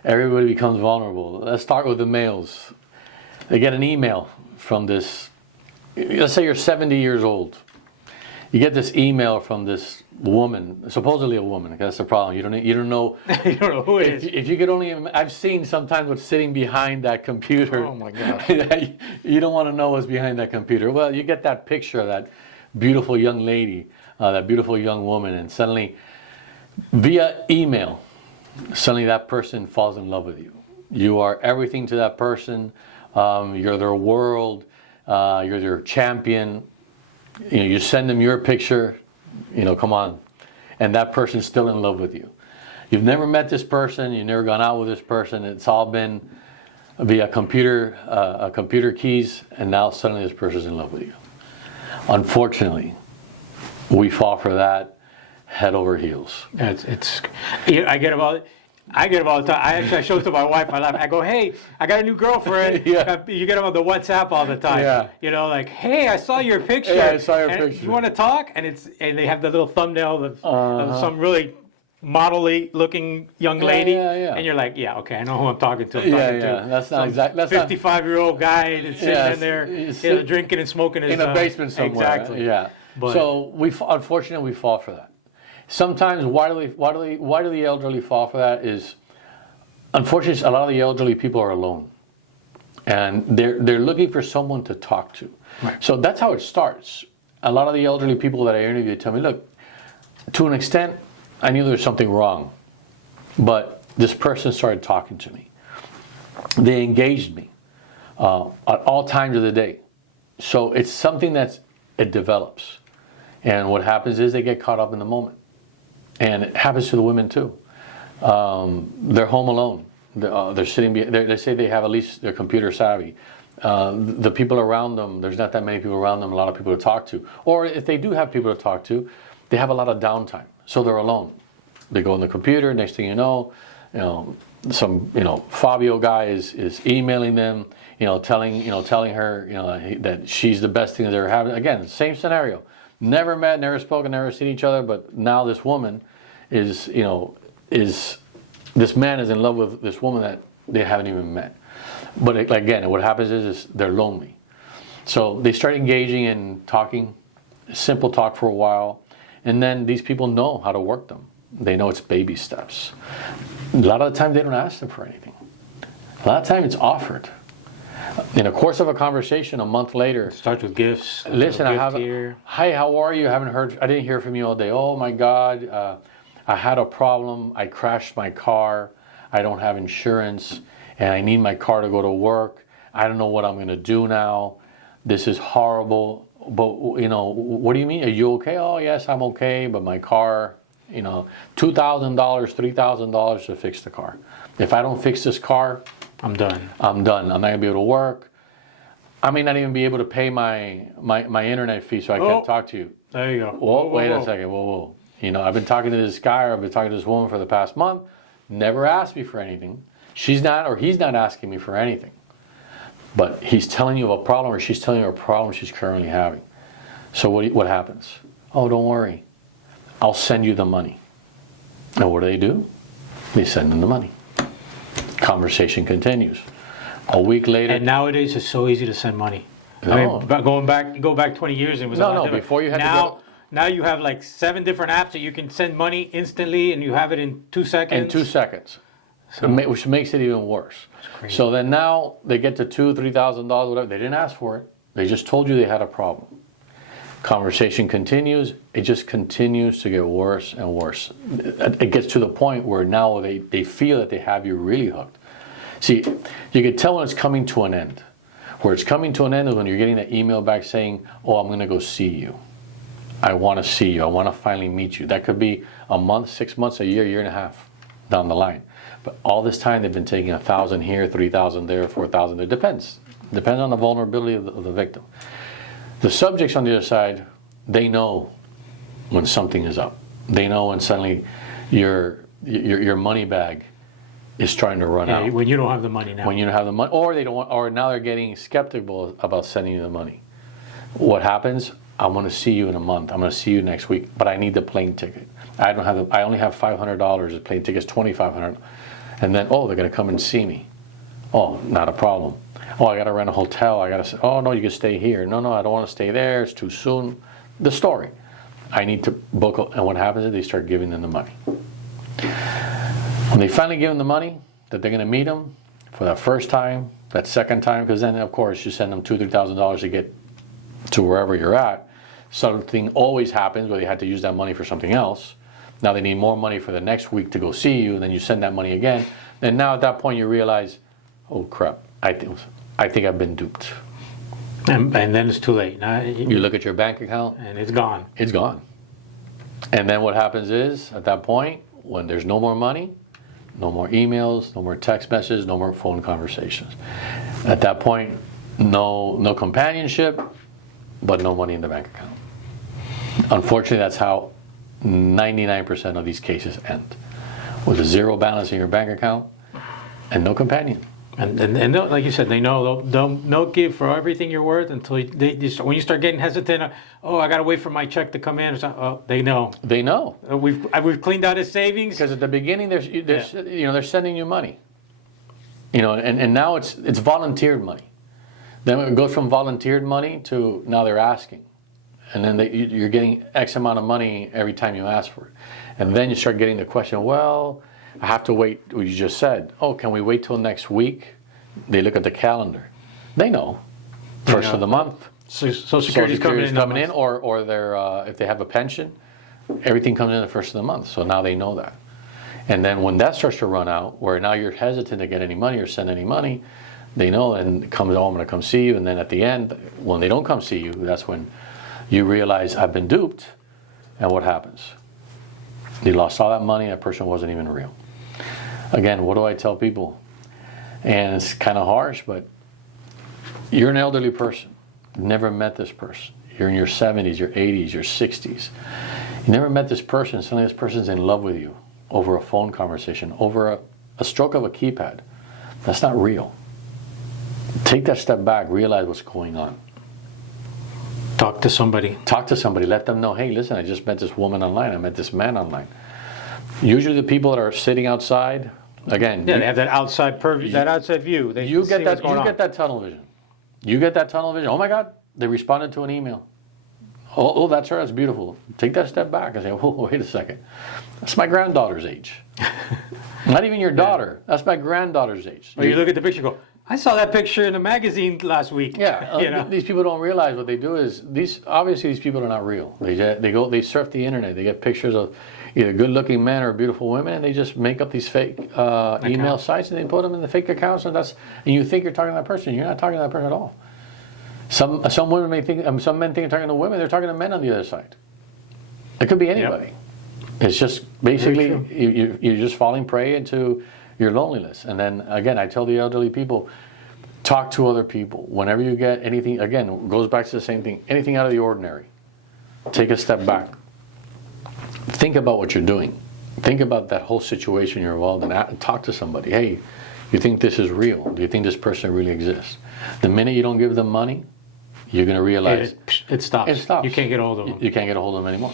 Everybody becomes vulnerable. Let's start with the males. They get an email from this. Let's say you're 70 years old. You get this email from this woman, supposedly a woman. That's the problem. You don't know. you don't know who it is. If you could only, I've seen sometimes what's sitting behind that computer. Oh my God. You don't want to know what's behind that computer. Well, you get that picture of that beautiful young lady, that beautiful young woman, and suddenly via email, suddenly that person falls in love with you. You are everything to that person. You're their world. You're their champion. You know, you send them your picture. You know, come on, and that person's still in love with you. You've never met this person. You've never gone out with this person. It's all been via computer keys, and now suddenly this person's in love with you. Unfortunately, we fall for that head over heels. I get about it. I get them all the time. I show it to my wife. I laugh. I go, hey, I got a new girlfriend. Yeah. You get them on the WhatsApp all the time. Yeah. You know, like, hey, I saw your picture. Yeah, I saw your and picture. You want to talk? And they have the little thumbnail of some really model-y looking young lady. Yeah. And you're like, yeah, okay, I know who I'm talking to. That's not exactly. 55-year-old guy that's sitting in there, drinking and smoking in a basement somewhere. Exactly. Yeah. But, so unfortunately we fall for that. Sometimes why do the elderly fall for that is, unfortunately, a lot of the elderly people are alone, and they're looking for someone to talk to. Right. So that's how it starts. A lot of the elderly people that I interview tell me, look, to an extent, I knew there was something wrong, but this person started talking to me. They engaged me at all times of the day. So it's something it develops. And what happens is they get caught up in the moment. And it happens to the women too. They're home alone. They're sitting. They say they have at least they're computer savvy. The people around them, there's not that many people around them. A lot of people to talk to. Or if they do have people to talk to, they have a lot of downtime. So they're alone. They go on the computer. Next thing you know, some Fabio guy is emailing them. Telling her that she's the best thing that they're having. Again, same scenario. Never met, never spoken, never seen each other, but now this woman this man is in love with this woman that they haven't even met. But again, what happens is they're lonely. So they start engaging in talking, simple talk for a while, and then these people know how to work them. They know it's baby steps. A lot of the time they don't ask them for anything. A lot of the time it's offered. In the course of a conversation, a month later, starts with gifts. Listen, hi, how are you? I didn't hear from you all day. Oh my God, I had a problem. I crashed my car. I don't have insurance, and I need my car to go to work. I don't know what I'm going to do now. This is horrible. But what do you mean? Are you okay? Oh yes, I'm okay. But my car, $2,000, $3,000 to fix the car. If I don't fix this car, I'm done. I'm not going to be able to work. I may not even be able to pay my internet fee, so I can't talk to you. There you go. Whoa, wait a second. Whoa. I've been talking to this guy, or I've been talking to this woman for the past month. Never asked me for anything. He's not asking me for anything. But he's telling you of a problem, or she's telling you a problem she's currently having. So what happens? Oh, don't worry. I'll send you the money. And what do? They send them the money. Conversation continues. A week later. And nowadays it's so easy to send money. No. I mean, go back 20 years and it was a lot different. Before you had now you have like 7 different apps that you can send money instantly, and you have it in 2 seconds. In 2 seconds. So, which makes it even worse. Crazy. So then now they get to $2,000, $3,000, whatever. They didn't ask for it. They just told you they had a problem. Conversation continues. It just continues to get worse and worse. It gets to the point where now they feel that they have you really hooked. See, you can tell when it's coming to an end. Where it's coming to an end is when you're getting that email back saying, oh, I'm going to go see you. I want to see you. I want to finally meet you. That could be a month, 6 months, a year and a half down the line. But all this time they've been taking 1,000 here, 3,000 there, 4,000 there. Depends on the vulnerability of the victim. The subjects on the other side, they know when something is up. They know when suddenly your money bag is trying to run out. When you don't have the money now. When you don't have the money, or now they're getting skeptical about sending you the money. What happens? I'm going to see you in a month. I'm going to see you next week, but I need the plane ticket. I only have $500. The plane ticket's $2,500, and then they're going to come and see me. Oh, not a problem. Oh, I got to rent a hotel. I got to say, oh no, you can stay here. No, I don't want to stay there. It's too soon. The story. I need to book, and what happens is they start giving them the money. When they finally give them the money, that they're going to meet them for that first time, that second time, because then of course you send them $2,000, $3,000 to get to wherever you're at. something always happens where they had to use that money for something else. Now they need more money for the next week to go see you, and then you send that money again. And now at that point you realize, oh crap, I think I've been duped. And then it's too late. Now, you look at your bank account, and it's gone. It's gone. And then what happens is, at that point, when there's no more money, no more emails, no more text messages, no more phone conversations. At that point, no companionship, but no money in the bank account. Unfortunately, that's how 99% of these cases end, with a zero balance in your bank account and no companion. And like you said, they know they'll give for everything you're worth until when you start getting hesitant. Oh, I gotta wait for my check to come in. Or something. Oh, they know. They know. We've cleaned out his savings. Because at the beginning, they're sending you money. And now it's volunteered money. Then it goes from volunteered money to now they're asking, and then you're getting X amount of money every time you ask for it, and then you start getting the question, well, I have to wait. What you just said. Oh, can we wait till next week? They look at the calendar. They know. First of the month. Social Security's coming in, or their if they have a pension, everything comes in the first of the month. So now they know that. And then when that starts to run out, where now you're hesitant to get any money or send any money, they know and it comes, oh, I'm going to come see you. And then at the end, when they don't come see you, that's when you realize I've been duped. And what happens? You lost all that money. That person wasn't even real. Again, what do I tell people? And it's kind of harsh, but you're an elderly person. You've never met this person. You're in your 70s, your 80s, your 60s. You never met this person. Suddenly this person's in love with you over a phone conversation, over a stroke of a keypad. That's not real. Take that step back. Realize what's going on. Talk to somebody. Talk to somebody. Let them know, hey, listen, I just met this woman online. I met this man online. Usually the people that are sitting outside, again. Yeah, they have that outside purview, that outside view. You get that tunnel vision. You get that tunnel vision. Oh my God, they responded to an email. Oh, that's her. That's beautiful. Take that step back and say, oh, wait a second. That's my granddaughter's age. Not even your daughter. That's my granddaughter's age. Or you look at the picture and go, I saw that picture in a magazine last week. Yeah, these people don't realize what they do is obviously these people are not real. They surf the internet. They get pictures of either good-looking men or beautiful women, and they just make up these fake email sites and they put them in the fake accounts, and you think you're talking to that person. You're not talking to that person at all. Some women may think, some men think you're talking to women. They're talking to men on the other side. It could be anybody. Yep. It's just basically you're just falling prey into your loneliness. And then again, I tell the elderly people, talk to other people. Whenever you get anything, again, it goes back to the same thing. Anything out of the ordinary, take a step back. Think about what you're doing. Think about that whole situation you're involved in. Talk to somebody. Hey, you think this is real? Do you think this person really exists? The minute you don't give them money, you're going to realize it stops. It stops. You can't get a hold of them. You can't get a hold of them anymore.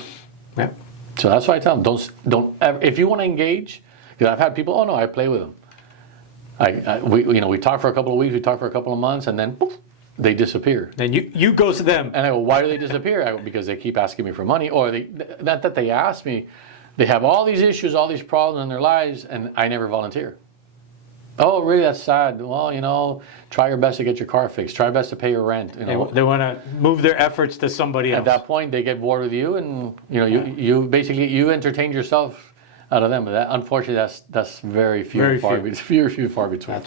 Yep. So that's why I tell them, don't ever, if you want to engage, because I've had people, oh no, I play with them. We talk for a couple of weeks, we talk for a couple of months, and then poof, they disappear. Then you go to them. And I go, why do they disappear? I go, because they keep asking me for money, or not that they ask me, they have all these issues, all these problems in their lives, and I never volunteer. Oh, really? That's sad. Well, try your best to get your car fixed. Try your best to pay your rent. They want to move their efforts to somebody else. At that point, they get bored with you, and you basically entertained yourself out of them. But unfortunately, that's very few and far between.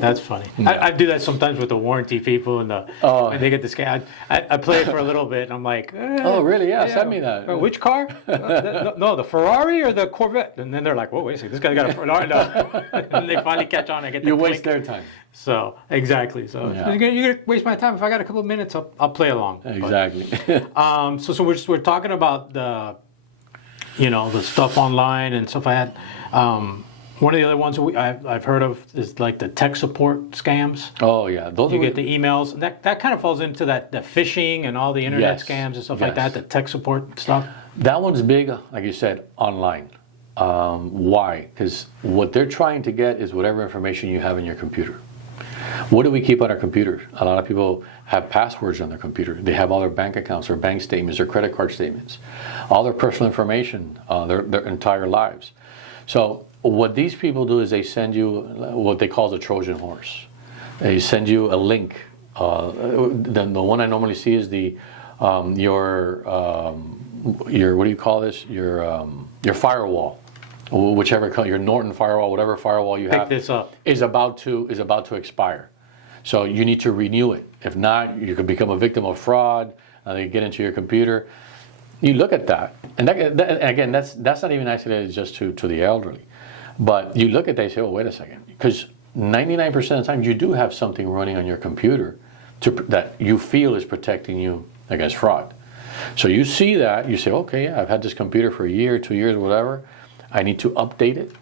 That's funny. Yeah. I do that sometimes with the warranty people and they get the scam. I play it for a little bit, and I'm like, oh, really? Yeah, send me that. Which car? No, the Ferrari or the Corvette? And then they're like, whoa, wait a second, this guy got a Ferrari. No. And they finally catch on. I get the waste their time. So exactly. So you're gonna waste my time. If I got a couple of minutes, I'll play along. Exactly. But, so we're talking about the stuff online and stuff like that. One of the other ones I've heard of is like the tech support scams. Oh yeah, you get the emails. And that kind of falls into that phishing and all the internet scams and stuff like that. The tech support stuff. That one's big, like you said, online. Why? Because what they're trying to get is whatever information you have in your computer. What do we keep on our computer? A lot of people have passwords on their computer. They have all their bank accounts, their bank statements, their credit card statements, all their personal information, their entire lives. So what these people do is they send you what they call the Trojan horse. They send you a link. The one I normally see is the your what do you call this? Your firewall, whichever your Norton firewall, whatever firewall you have, Pick this up. is about to expire. So you need to renew it. If not, you could become a victim of fraud. They get into your computer. You look at that, and again, that's not even isolated just to the elderly. But you look at that and say, oh, wait a second, because 99% of the time you do have something running on your computer that you feel is protecting you against fraud. So you see that, you say, okay, yeah, I've had this computer for a year, 2 years, whatever. I need to update it.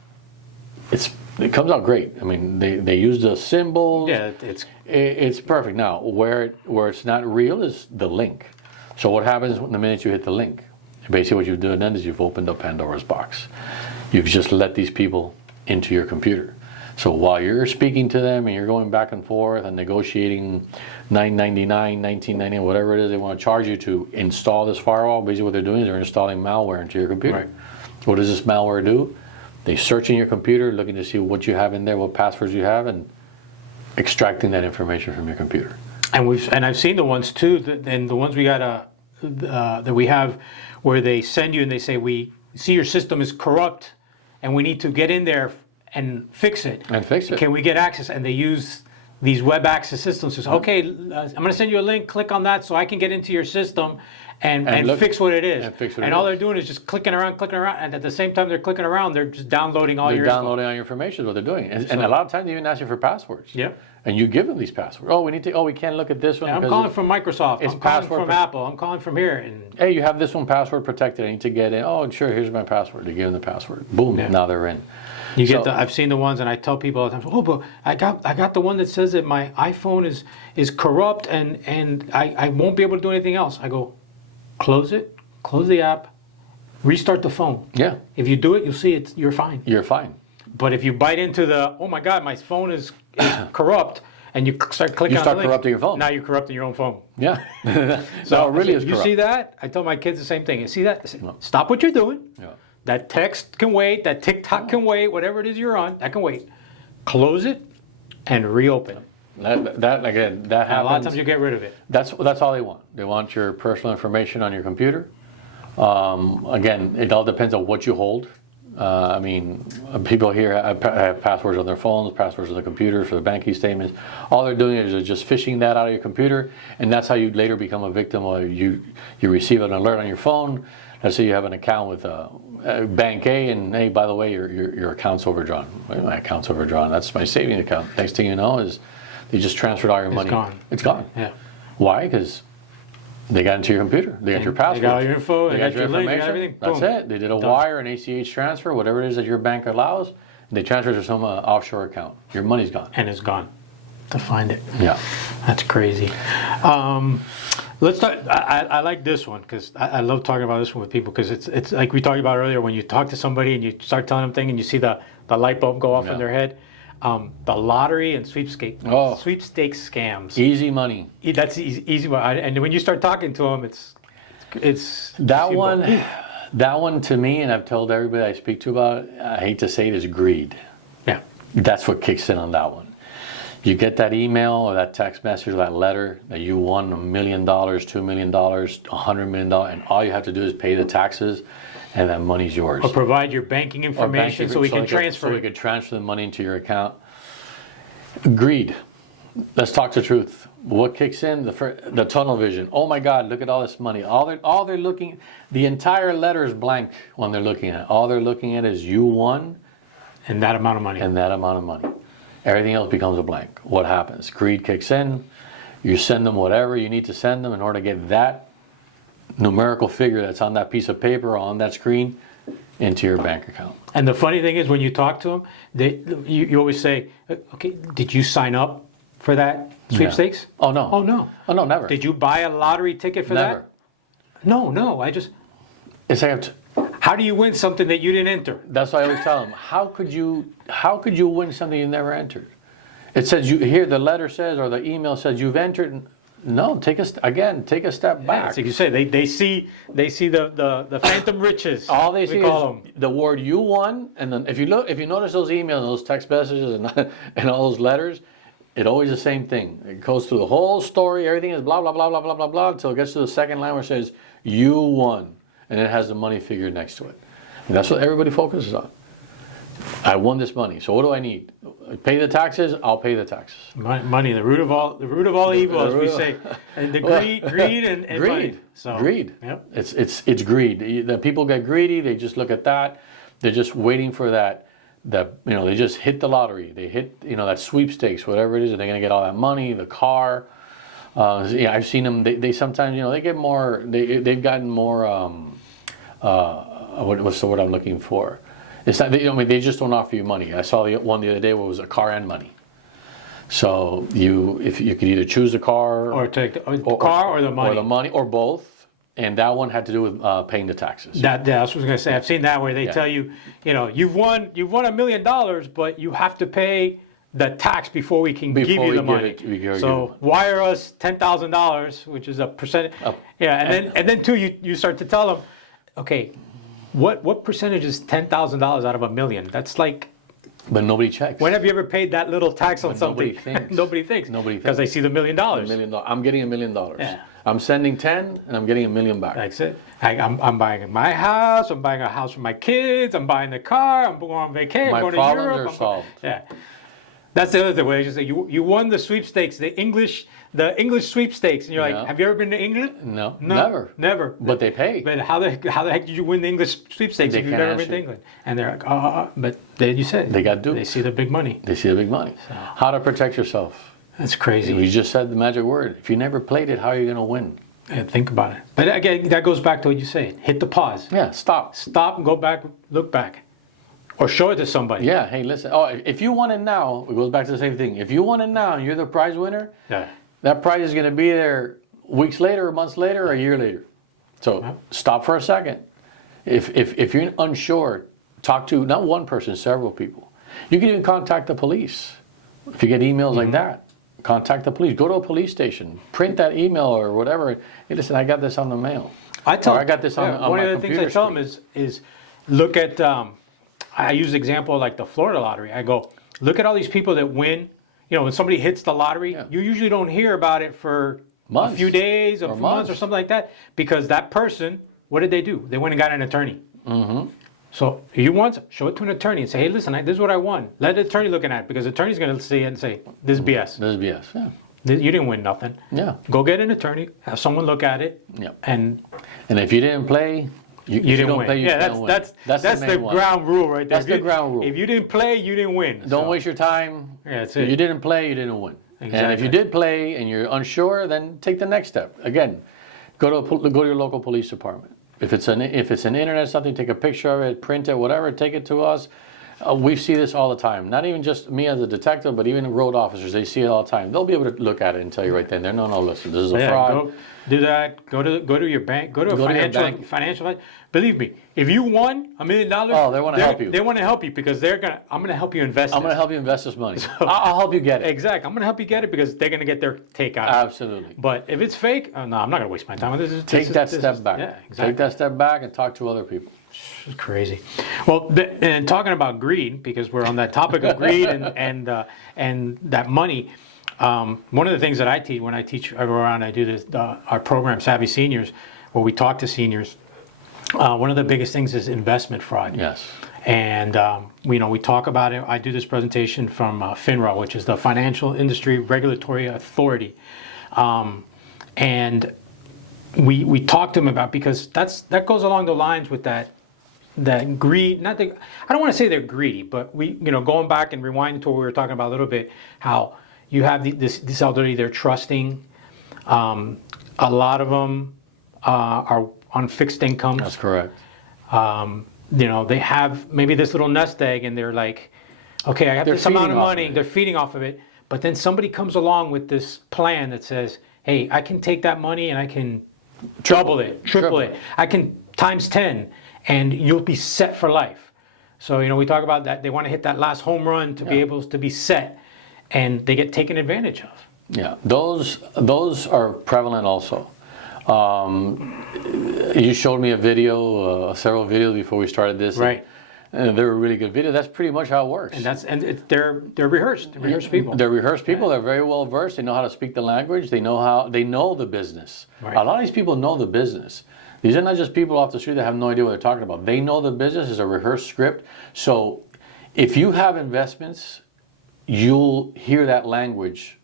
It comes out great. I mean, they use the symbols. Yeah, it's perfect. Now, where it's not real is the link. So what happens the minute you hit the link? Basically what you've done then is you've opened up Pandora's box. You've just let these people into your computer. So while you're speaking to them and you're going back and forth and negotiating $9.99, $19.99, whatever it is they want to charge you to install this firewall, basically what they're doing is they're installing malware into your computer. Right. What does this malware do? They search in your computer, looking to see what you have in there, what passwords you have, and extracting that information from your computer. And I've seen the ones too, and the ones we got that we have, where they send you and they say, we see your system is corrupt, and we need to get in there and fix it. Can we get access? And they use these web access systems. Says, okay, I'm going to send you a link. Click on that so I can get into your system and fix what it is. And all they're doing is just clicking around, and at the same time they're clicking around, they're just downloading all your all your information is what they're doing. And a lot of times they even ask you for passwords. Yeah. And you give them these passwords. Oh, we can't look at this one. Yeah, I'm calling from Microsoft. It's I'm calling from Apple. I'm calling from here. And hey, you have this one password protected. I need to get in. Oh, sure, here's my password. They give them the password. Boom, now they're in. I've seen the ones, and I tell people all the time, oh, but I got the one that says that my iPhone is corrupt and I won't be able to do anything else. I go, close it, close the app, restart the phone. Yeah. If you do it, you'll see you're fine. You're fine. But if you bite into oh my God, my phone is corrupt, and you start clicking you start on the corrupting your phone. Now you're corrupting your own phone. Yeah. So it really is you corrupt. see that? I tell my kids the same thing. You see that? Stop what you're doing. Yeah. That text can wait. That TikTok can wait. Whatever it is you're on, that can wait. Close it and reopen. That happens. A lot of times you get rid of it. That's all they want. They want your personal information on your computer. Again, it all depends on what you hold. I mean, people here have passwords on their phones, passwords on their computers for the banking statements. All they're doing is just phishing that out of your computer, and that's how you later become a victim. Or you receive an alert on your phone. Let's say you have an account with Bank A, and hey, by the way, your account's overdrawn. My account's overdrawn. That's my savings account. Next thing you know is they just transferred all your money. It's gone. Yeah. Why? Because they got into your computer. They got your password. They got all your info. They got your link, information. everything. That's Boom. it. They did a wire, an ACH transfer, whatever it is that your bank allows. They transfer it to some offshore account. Your money's gone. And it's gone. To find it. Yeah. That's crazy. Let's talk. I like this one because I love talking about this one with people because it's like we talked about earlier when you talk to somebody and you start telling them things and you see the light bulb go off in their head. The lottery and sweepstakes scams. Easy money. That's easy. And when you start talking to them, it's that one. That one to me, and I've told everybody I speak to about it, I hate to say it, is greed. Yeah. That's what kicks in on that one. You get that email or that text message or that letter that you won $1 million, $2 million, $100 million, and all you have to do is pay the taxes, and that money's yours. Or provide your banking information so we can transfer. So we could transfer the money into your account. Greed. Let's talk the truth. What kicks in? The tunnel vision. Oh my God! Look at all this money. All they're looking. The entire letter is blank when they're looking at it. All they're looking at is you won, and that amount of money. And that amount of money. Everything else becomes a blank. What happens? Greed kicks in. You send them whatever you need to send them in order to get that numerical figure that's on that piece of paper or on that screen into your bank account. And the funny thing is when you talk to them, you always say, okay, did you sign up for that sweepstakes? Yeah. Oh, no. Oh, no. Oh, no, never. Did you buy a lottery ticket for never. that? No, It's like how do you win something that you didn't enter? That's why I always tell them, how could you win something you never entered? It says here the letter says or the email says you've entered. No, take a step back. It's like you say, they see the phantom riches. All they see is the word you won, and then if you notice those emails, those text messages, and all those letters, It always the same thing. It goes through the whole story. Everything is blah, blah, blah, blah, blah, blah, blah, until it gets to the second line where it says, you won. And it has the money figure next to it. And that's what everybody focuses on. I won this money. So what do I need? Pay the taxes? I'll pay the taxes. Money, the root of all evil, as we say. And the greed and greed. Money. So, greed. Yep. It's greed. The people get greedy. They just look at that. They're just waiting for that. They just hit the lottery. They hit that sweepstakes, whatever it is, and they're gonna get all that money, the car. I've seen them. They sometimes they get more. They've gotten more. What's the word I'm looking for? It's not. They just don't offer you money. I saw one the other day where it was a car and money. So if you could either choose the car or take the car or the money, or the money, or both. And that one had to do with paying the taxes. That's what I was going to say. I've seen that where they tell you, you've won $1 million, but you have to pay the tax before we can give you the money. So wire us $10,000, which is a percent. And then too, you start to tell them, okay, what percentage is $10,000 out of $1 million? That's like. But nobody checks. When have you ever paid that little tax on something? Nobody thinks. Because they see the $1 million. I'm getting $1 million. Yeah. I'm sending 10 and I'm getting $1 million back. That's it. I'm buying my house. I'm buying a house for my kids. I'm buying the car. I'm going on vacation. My going to problems Europe. are solved. Yeah. That's the other thing. Where you just say you won the sweepstakes, the English sweepstakes, and you're like, have you ever been to England? No, never. But they pay. But how the heck did you win the English sweepstakes if you've never been to England? And they're like, but then you said they got duped. They see the big money. So. How to protect yourself? That's crazy. You just said the magic word. If you never played it, how are you going to win? Yeah, think about it. But again, that goes back to what you say. Hit the pause. Yeah, stop. Stop and go back, look back. Or show it to somebody. Yeah, hey, listen. Oh, if you want it now, it goes back to the same thing. If you want it now and you're the prize winner, that prize is going to be there weeks later, months later, or a year later. So stop for a second. If you're unsure, talk to not one person, several people. You can even contact the police. If you get emails like that, contact the police. Go to a police station. Print that email or whatever. Hey, listen, I got this on the mail. I got this on my computer. One of the things I tell them is look at, I use the example like the Florida lottery. I go, look at all these people that win. When somebody hits the lottery, you usually don't hear about it for months, a few days or months or something like that, because that person, what did they do? They went and got an attorney. Mm-hmm. So you want, show it to an attorney and say, hey, listen, this is what I won. Let the attorney look at it, because the attorney's going to see it and say, this is BS. This is BS, yeah. You didn't win nothing. Yeah. Go get an attorney, have someone look at it. Yeah. And if you didn't play, you didn't win. That's the ground rule right there. That's the ground rule. If you didn't play, you didn't win. Don't waste your time. Yeah, that's it. If you didn't play, you didn't win. Exactly. And if you did play and you're unsure, then take the next step. Again, go to your local police department. If it's an internet something, take a picture of it, print it, whatever, take it to us. We see this all the time. Not even just me as a detective, but even road officers. They see it all the time. They'll be able to look at it and tell you right then. No, listen, this is a fraud. Do that. Go to your bank. Go to a financial. Believe me, if you won $1 million, they want to help you. They want to help you because I'm going to help you invest. I'm going to help you invest this money. I'll help you get it. Exactly. I'm going to help you get it because they're going to get their take out. Absolutely. But if it's fake, no, I'm not going to waste my time on this. Take that step back. Yeah, exactly. Take that step back and talk to other people. It's crazy. Well, and talking about greed, because we're on that topic of greed and that money. One of the things that I teach when I teach around, I do this our program Savvy Seniors, where we talk to seniors. One of the biggest things is investment fraud. Yes. And we talk about it. I do this presentation from FINRA, which is the Financial Industry Regulatory Authority, and we talk to them about, because that goes along the lines with that greed. I don't want to say they're greedy, but going back and rewinding to what we were talking about a little bit, how you have this elderly, they're trusting. A lot of them are on fixed incomes. That's correct. They have maybe this little nest egg, and they're like, okay, I have this amount of money. They're feeding off of it. But then somebody comes along with this plan that says, hey, I can take that money and I can double it, triple it. I can times 10, and you'll be set for life. So, we talk about that. They want to hit that last home run to be able to be set, and they get taken advantage of. Yeah, those are prevalent also. You showed me a video, several videos before we started this. Right. And they're a really good video. That's pretty much how it works. They're rehearsed. They're rehearsed people. They're rehearsed people. They're very well versed. They know how to speak the language. They know the business. Right. A lot of these people know the business. These are not just people off the street that have no idea what they're talking about. They know the business. It's a rehearsed script. So if you have investments, you'll hear that language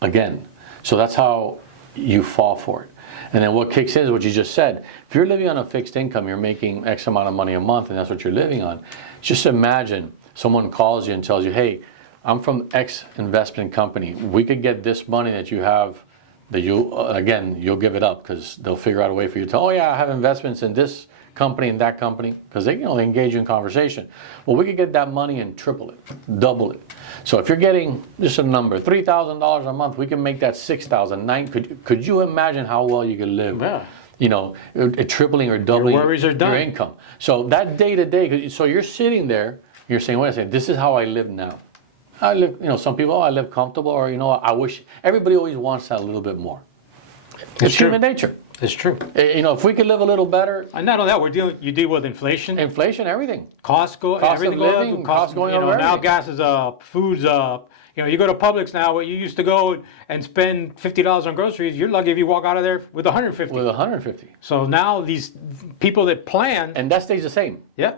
again. So that's how you fall for it. And then what kicks in is what you just said. If you're living on a fixed income, you're making X amount of money a month, and that's what you're living on. Just imagine someone calls you and tells you, hey, I'm from X investment company. We could get this money that you have, that you'll give it up because they'll figure out a way for you to, oh yeah, I have investments in this company and that company, because they engage you in conversation. Well, we could get that money and triple it, double it. So if you're getting just a number, $3,000 a month, we can make that $6,000. Could you imagine how well you could live? Yeah. Tripling or doubling your worries are done. Your income. So that day to day, so you're sitting there, you're saying, wait a second, this is how I live now. I live, some people, I live comfortable, or I wish. Everybody always wants that a little bit more. It's human nature. It's true. If we could live a little better. And not only that, you deal with inflation. Inflation, everything. Cost of living, cost going up. Now gas is up, food's up. You go to Publix now, where you used to go and spend $50 on groceries, you're lucky if you walk out of there with $150. With $150. So now these people that plan. And that stays the same. Yeah.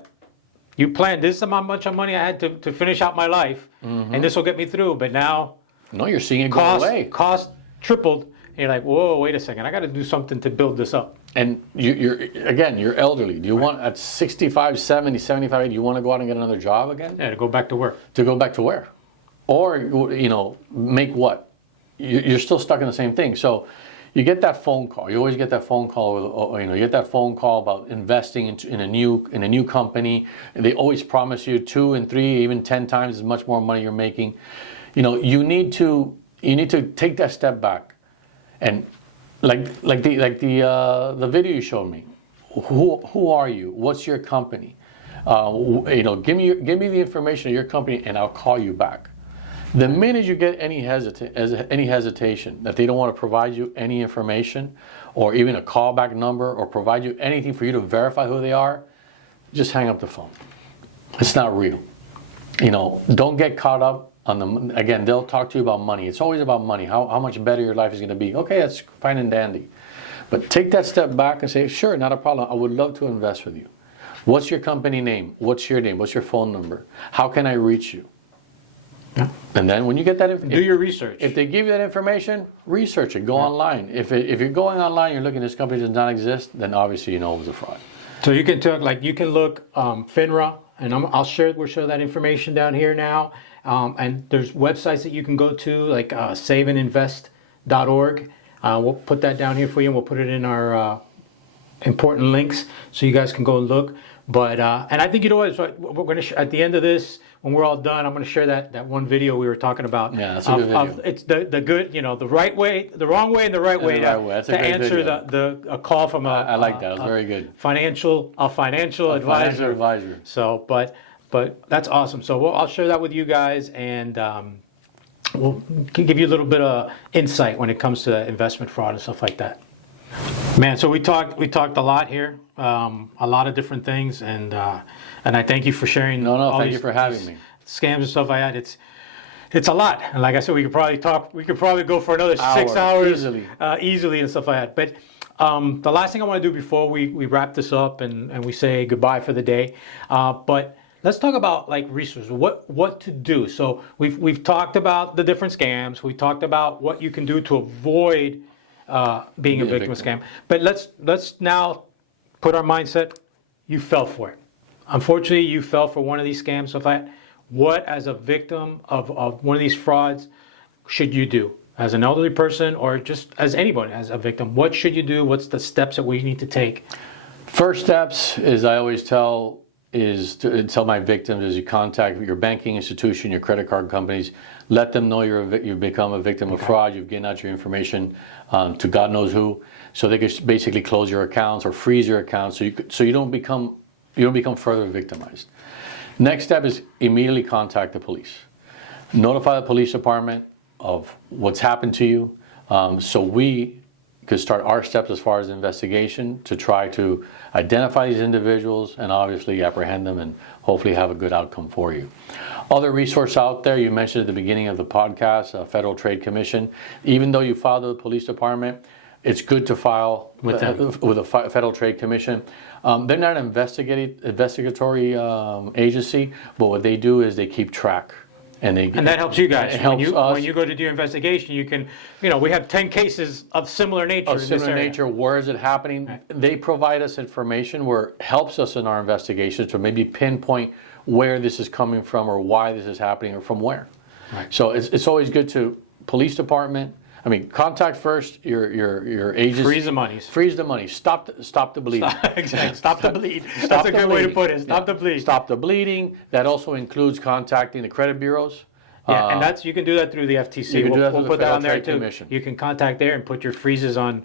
You plan, this is how much money I had to finish out my life, and this will get me through. But now. No, you're seeing it go away. Cost tripled. And you're like, whoa, wait a second. I got to do something to build this up. And you're elderly. Do you want at 65, 70, 75, 80, you want to go out and get another job again? Yeah, to go back to work. To go back to where? Or, make what? You're still stuck in the same thing. So you get that phone call. You always get that phone call. You get that phone call about investing in a new company. And they always promise you 2 and 3, even 10 times as much more money you're making. You need to take that step back. And like the video you showed me, who are you? What's your company? Give me the information of your company, and I'll call you back. The minute you get any hesitation that they don't want to provide you any information, or even a callback number, or provide you anything for you to verify who they are, just hang up the phone. It's not real. Don't get caught up. Again, they'll talk to you about money. It's always about money, how much better your life is going to be. Okay, that's fine and dandy. But take that step back and say, sure, not a problem. I would love to invest with you. What's your company name? What's your name? What's your phone number? How can I reach you? Yeah. And then when you get that information, do your research. If they give you that information, research it. Go online. If you're going online, you're looking, this company does not exist, then obviously you know it was a fraud. So you can look FINRA, and we'll share that information down here now. And there's websites that you can go to, like saveandinvest.org. We'll put that down here for you, and we'll put it in our important links so you guys can go and look. But and I think so we're going to at the end of this, when we're all done, I'm going to share that one video we were talking about. Yeah, that's a good video. It's the good, the right way, the wrong way, and the right way to answer a call from I like that. It was very good. Financial advisor. So, but that's awesome. So I'll share that with you guys, and we'll give you a little bit of insight when it comes to investment fraud and stuff like that. Man, so we talked a lot here, a lot of different things, and I thank you for sharing. Thank you for having me. Scams and stuff like that. It's a lot, and like I said, we could probably go for another 6 hours easily and stuff like that. But the last thing I want to do before we wrap this up and we say goodbye for the day, but let's talk about resources, what to do. So we've talked about the different scams. We talked about what you can do to avoid being a victim of scam. But let's now put our mindset. You fell for it. Unfortunately, you fell for one of these scams. So what, as a victim of one of these frauds, should you do? As an elderly person, or just as anybody, as a victim, what should you do? What's the steps that we need to take? First steps is, I always tell my victims, is you contact your banking institution, your credit card companies, let them know you've become a victim of fraud, you've given out your information to God knows who, so they could basically close your accounts or freeze your accounts, so you don't become further victimized. Next step is immediately contact the police. Notify the police department of what's happened to you, so we could start our steps as far as investigation to try to identify these individuals and obviously apprehend them and hopefully have a good outcome for you. Other resource out there, you mentioned at the beginning of the podcast, Federal Trade Commission. Even though you filed with the police department, it's good to file with a Federal Trade Commission. They're not an investigatory agency, but what they do is they keep track. And that helps you guys. It helps us. When you go to do your investigation, you can, we have 10 cases of similar nature. Of similar nature, where is it happening? Right. They provide us information where it helps us in our investigation to maybe pinpoint where this is coming from or why this is happening or from where. Right. So it's always good to police department. Contact first your agency. Freeze the monies. Freeze the money. Stop the bleeding. Exactly. Stop the bleed. That's a good way to put it. Stop the bleeding. Stop the bleeding. That also includes contacting the credit bureaus. Yeah, and you can do that through the FTC. We'll put that on there too. Commission. You can contact there and put your freezes on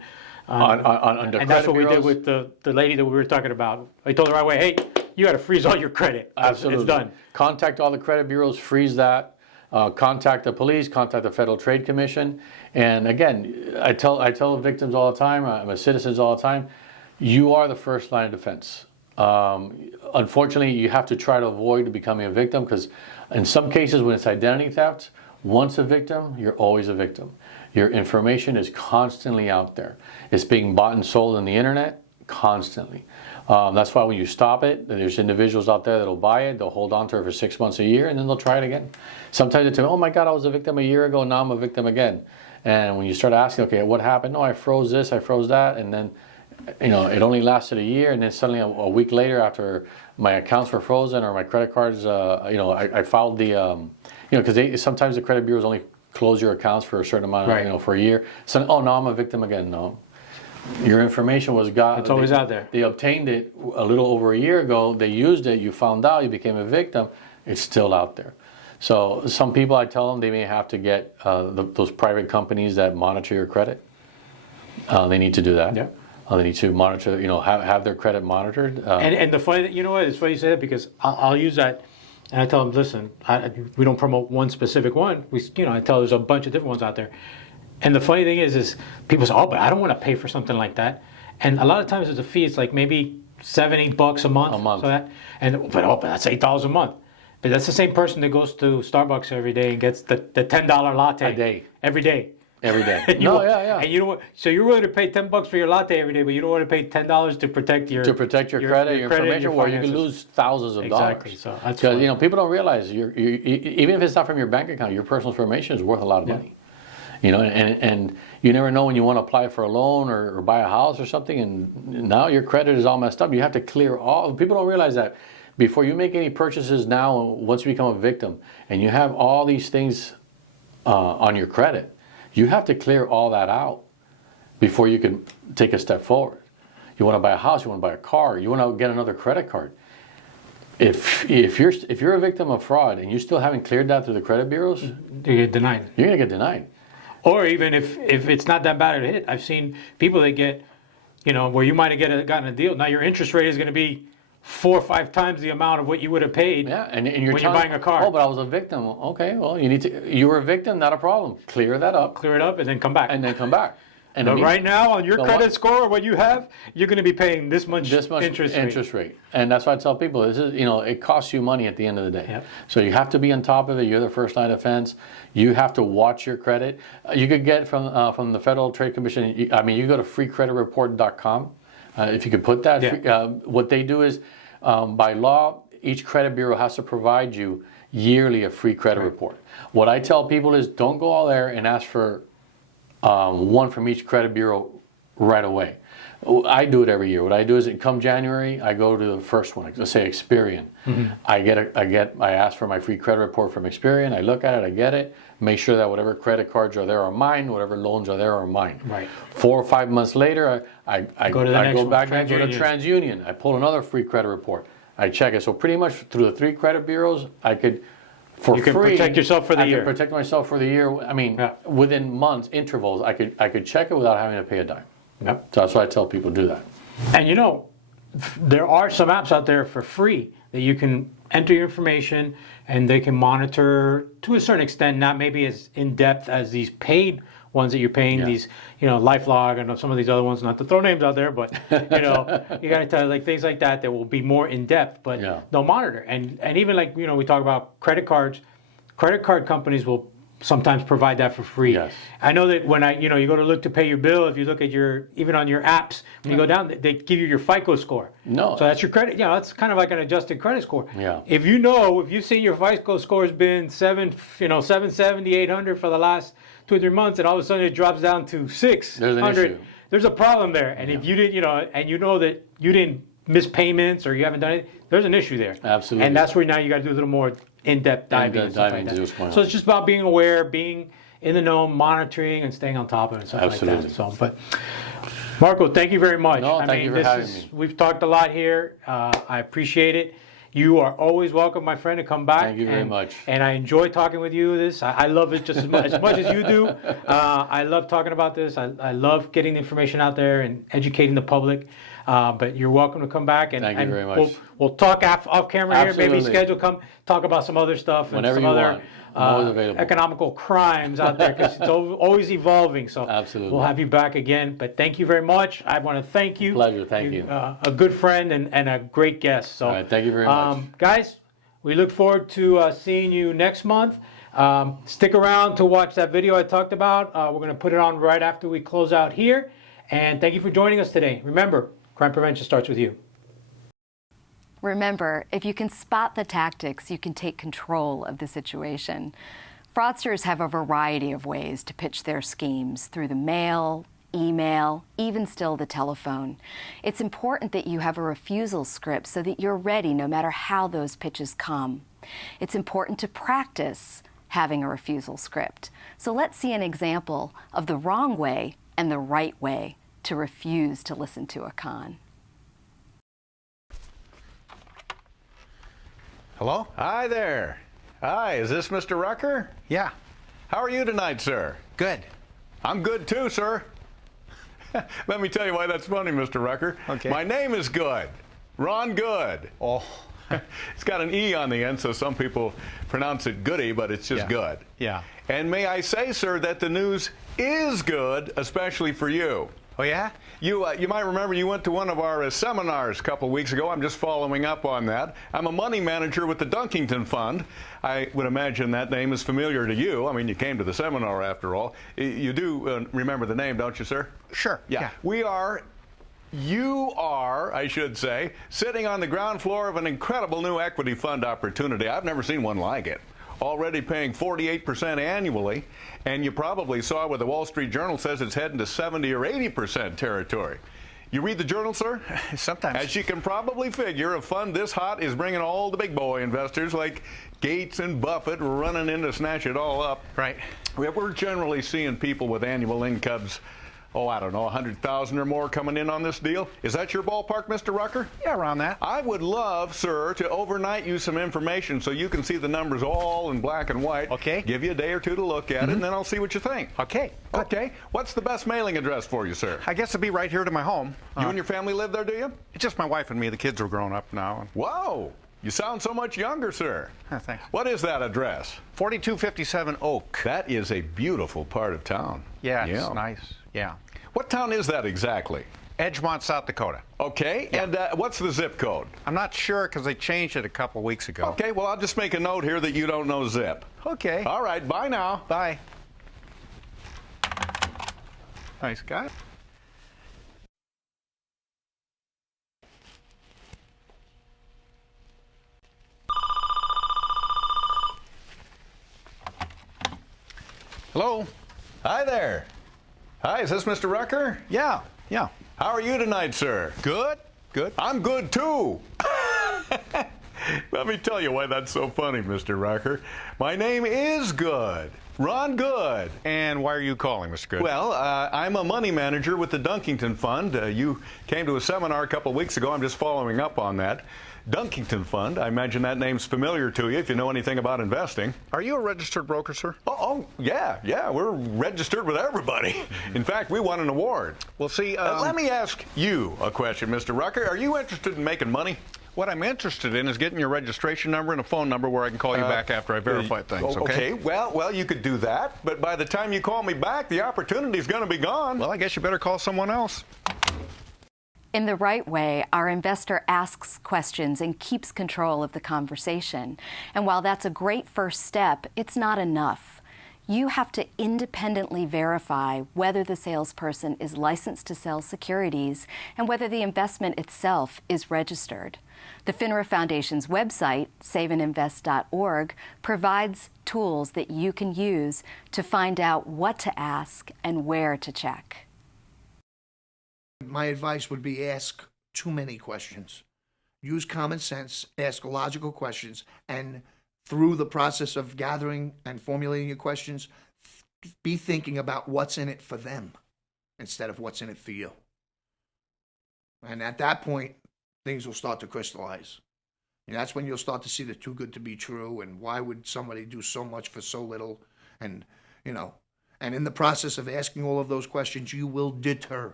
the and that's what we did with the lady that we were talking about. I told her right away, hey, you got to freeze all your credit. Absolutely. It's done. Contact all the credit bureaus. Freeze that. Contact the police. Contact the Federal Trade Commission. And again, I tell victims all the time, my citizens all the time, you are the first line of defense. Unfortunately, you have to try to avoid becoming a victim because in some cases when it's identity theft, once a victim, you're always a victim. Your information is constantly out there. It's being bought and sold on the internet constantly. That's why when you stop it, there's individuals out there that'll buy it, they'll hold on to it for 6 months, a year, and then they'll try it again. Sometimes they tell me, oh my God, I was a victim a year ago, now I'm a victim again. And when you start asking, okay, what happened? No, I froze this, I froze that, and then it only lasted a year, and then suddenly a week later, after my accounts were frozen or my credit cards, I filed the, because sometimes the credit bureaus only close your accounts for a certain amount, right. For a year. So, oh, no, I'm a victim again. No, your information was got. It's always out there. They obtained it a little over a year ago. They used it. You found out. You became a victim. It's still out there. So some people, I tell them, they may have to get those private companies that monitor your credit. They need to do that. Yeah. They need to monitor, have their credit monitored. And the funny, it's funny you say that because I'll use that, and I tell them, listen, we don't promote one specific one. I tell there's a bunch of different ones out there. And the funny thing is people say, oh, but I don't want to pay for something like that. And a lot of times there's a fee. It's like maybe $7-8 a month. A month. But that's $8 a month. But that's the same person that goes to Starbucks every day and gets the $10 latte a day. Every day. Every day. Yeah. And so you're willing to pay $10 for your latte every day, but you don't want to pay $10 to protect your credit, your information, where you can lose thousands of dollars. Exactly. So that's because people don't realize even if it's not from your bank account, your personal information is worth a lot of money. And you never know when you want to apply for a loan or buy a house or something, and now your credit is all messed up. You have to clear all. People don't realize that before you make any purchases now, once you become a victim, and you have all these things on your credit. You have to clear all that out before you can take a step forward. You want to buy a house, you want to buy a car, you want to get another credit card. If you're a victim of fraud and you still haven't cleared that through the credit bureaus, you get denied. You're going to get denied. Or even if it's not that bad of a hit, I've seen people that get, where you might have gotten a deal. Now your interest rate is going to be 4 or 5 times the amount of what you would have paid. Yeah, and when you're buying a car. Oh, but I was a victim. Okay, well, you were a victim, not a problem. Clear that up. Clear it up and then come back. And but right now, on your credit score, what you have, you're going to be paying this much interest rate. And that's why I tell people, this is, it costs you money at the end of the day. Yep. So you have to be on top of it. You're the first line of defense. You have to watch your credit. You could get from the Federal Trade Commission, you go to freecreditreport.com. If you could put that, yeah. What they do is, by law, each credit bureau has to provide you yearly a free credit report. What I tell people is don't go all there and ask for one from each credit bureau right away. I do it every year. What I do is, come January, I go to the first one. Let's say Experian. Mm-hmm. I ask for my free credit report from Experian. I look at it. I get it. Make sure that whatever credit cards are there are mine. Whatever loans are there are mine. Right. 4 or 5 months later, I go back and go to TransUnion. I pull another free credit report. I check it. So pretty much through the 3 credit bureaos, I could. You can protect yourself for the year. I can protect myself for the year. Within months, intervals, I could check it without having to pay a dime. Yep. So that's why I tell people do that. And there are some apps out there for free that you can enter your information and they can monitor to a certain extent, not maybe as in depth as these paid ones that you're paying these, LifeLog and some of these other ones, not to throw names out there, but you got to tell like things like that will be more in depth, but they'll monitor. And even like, we talk about credit cards, credit card companies will sometimes provide that for free. Yes. I know that when you go to look to pay your bill, if you look at even on your apps, when you go down, they give you your FICO score. No. So that's your credit, that's kind of like an adjusted credit score. Yeah. If you've seen your FICO score has been 770, 800 for the last 2 or 3 months, and all of a sudden it drops down to 600. There's an issue. There's a problem there. And if you didn't, and you know that you didn't miss payments or you haven't done it, there's an issue there. Absolutely. And that's where now you got to do a little more in-depth diving. Into what's going on. So it's just about being aware, being in the know, monitoring, and staying on top of it and stuff like that. So, but Marco, thank you very much. No, thank you for having me. We've talked a lot here. I appreciate it. You are always welcome, my friend, to come back. Thank you very much. And I enjoy talking with you. I love it just as much as you do. I love talking about this. I love getting the information out there and educating the public. But you're welcome to come back. And, thank you very much. We'll talk off camera Absolutely. here. Maybe come talk about some other stuff Whenever and you some other want. I'm always available. economical crimes out there because it's always evolving. So Absolutely. we'll have you back again. But thank you very much. I want to thank you. Pleasure. Thank you. A good friend and a great guest. So all right, thank you very much. Guys, we look forward to seeing you next month. Stick around to watch that video I talked about. We're going to put it on right after we close out here. And thank you for joining us today. Remember, crime prevention starts with you. Remember, if you can spot the tactics, you can take control of the situation. Fraudsters have a variety of ways to pitch their schemes through the mail, email, even still the telephone. It's important that you have a refusal script so that you're ready no matter how those pitches come. It's important to practice having a refusal script. So let's see an example of the wrong way and the right way to refuse to listen to a con. Hello? Hi there. Hi, is this Mr. Rucker? Yeah. How are you tonight, sir? Good. I'm good too, sir. Let me tell you why that's funny, Mr. Rucker. Okay. My name is Good. Ron Good. Oh. It's got an E on the end, so some people pronounce it Goody, but it's just Good. Yeah. And may I say, sir, that the news is good, especially for you. Oh, yeah? You might remember you went to one of our seminars a couple of weeks ago. I'm just following up on that. I'm a money manager with the Dunkington Fund. I would imagine that name is familiar to you. I mean, you came to the seminar after all. You do remember the name, don't you, sir? Sure. Yeah. You are, I should say, sitting on the ground floor of an incredible new equity fund opportunity. I've never seen one like it. Already paying 48% annually, and you probably saw where the Wall Street Journal says it's heading to 70 or 80% territory. You read the journal, sir? Sometimes. As you can probably figure, a fund this hot is bringing all the big boy investors like Gates and Buffett running in to snatch it all up. Right. We're generally seeing people with annual incomes, I don't know, 100,000 or more coming in on this deal. Is that your ballpark, Mr. Rucker? Yeah, around that. I would love, sir, to overnight you some information so you can see the numbers all in black and white. Okay. Give you a day or two to look at it, and then I'll see what you think. Okay. Okay. What's the best mailing address for you, sir? I guess it'll be right here to my home. You and your family live there, do you? It's just my wife and me. The kids are grown up now. Whoa. You sound so much younger, sir. Thanks. What is that address? 4257 Oak. That is a beautiful part of town. Yeah, it's nice. Yeah. What town is that exactly? Edgemont, South Dakota. Okay, Yeah. and what's the zip code? I'm not sure because they changed it a couple weeks ago. Okay, well, I'll just make a note here that you don't know zip. Okay. All right, bye now. Bye. Nice guy. Hello? Hi there. Hi, is this Mr. Rucker? Yeah. How are you tonight, sir? Good? Good. I'm good, too. Let me tell you why that's so funny, Mr. Rucker. My name is Good. Ron Good. And why are you calling, Mr. Good? Well, I'm a money manager with the Dunkington Fund. You came to a seminar a couple of weeks ago. I'm just following up on that. Dunkington Fund, I imagine that name's familiar to you if you know anything about investing. Are you a registered broker, sir? Yeah, we're registered with everybody. In fact, we won an award. Well, see, Let me ask you a question, Mr. Rucker. Are you interested in making money? What I'm interested in is getting your registration number and a phone number where I can call you back after I verify things, okay? Well, you could do that, but by the time you call me back, the opportunity's going to be gone. Well, I guess you better call someone else. In the right way, our investor asks questions and keeps control of the conversation. And while that's a great first step, it's not enough. You have to independently verify whether the salesperson is licensed to sell securities and whether the investment itself is registered. The FINRA Foundation's website, saveandinvest.org, provides tools that you can use to find out what to ask and where to check. My advice would be ask too many questions. Use common sense, ask logical questions, and through the process of gathering and formulating your questions, be thinking about what's in it for them instead of what's in it for you. And at that point, things will start to crystallize. And that's when you'll start to see the too good to be true and why would somebody do so much for so little. And, and in the process of asking all of those questions, you will deter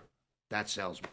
that salesman.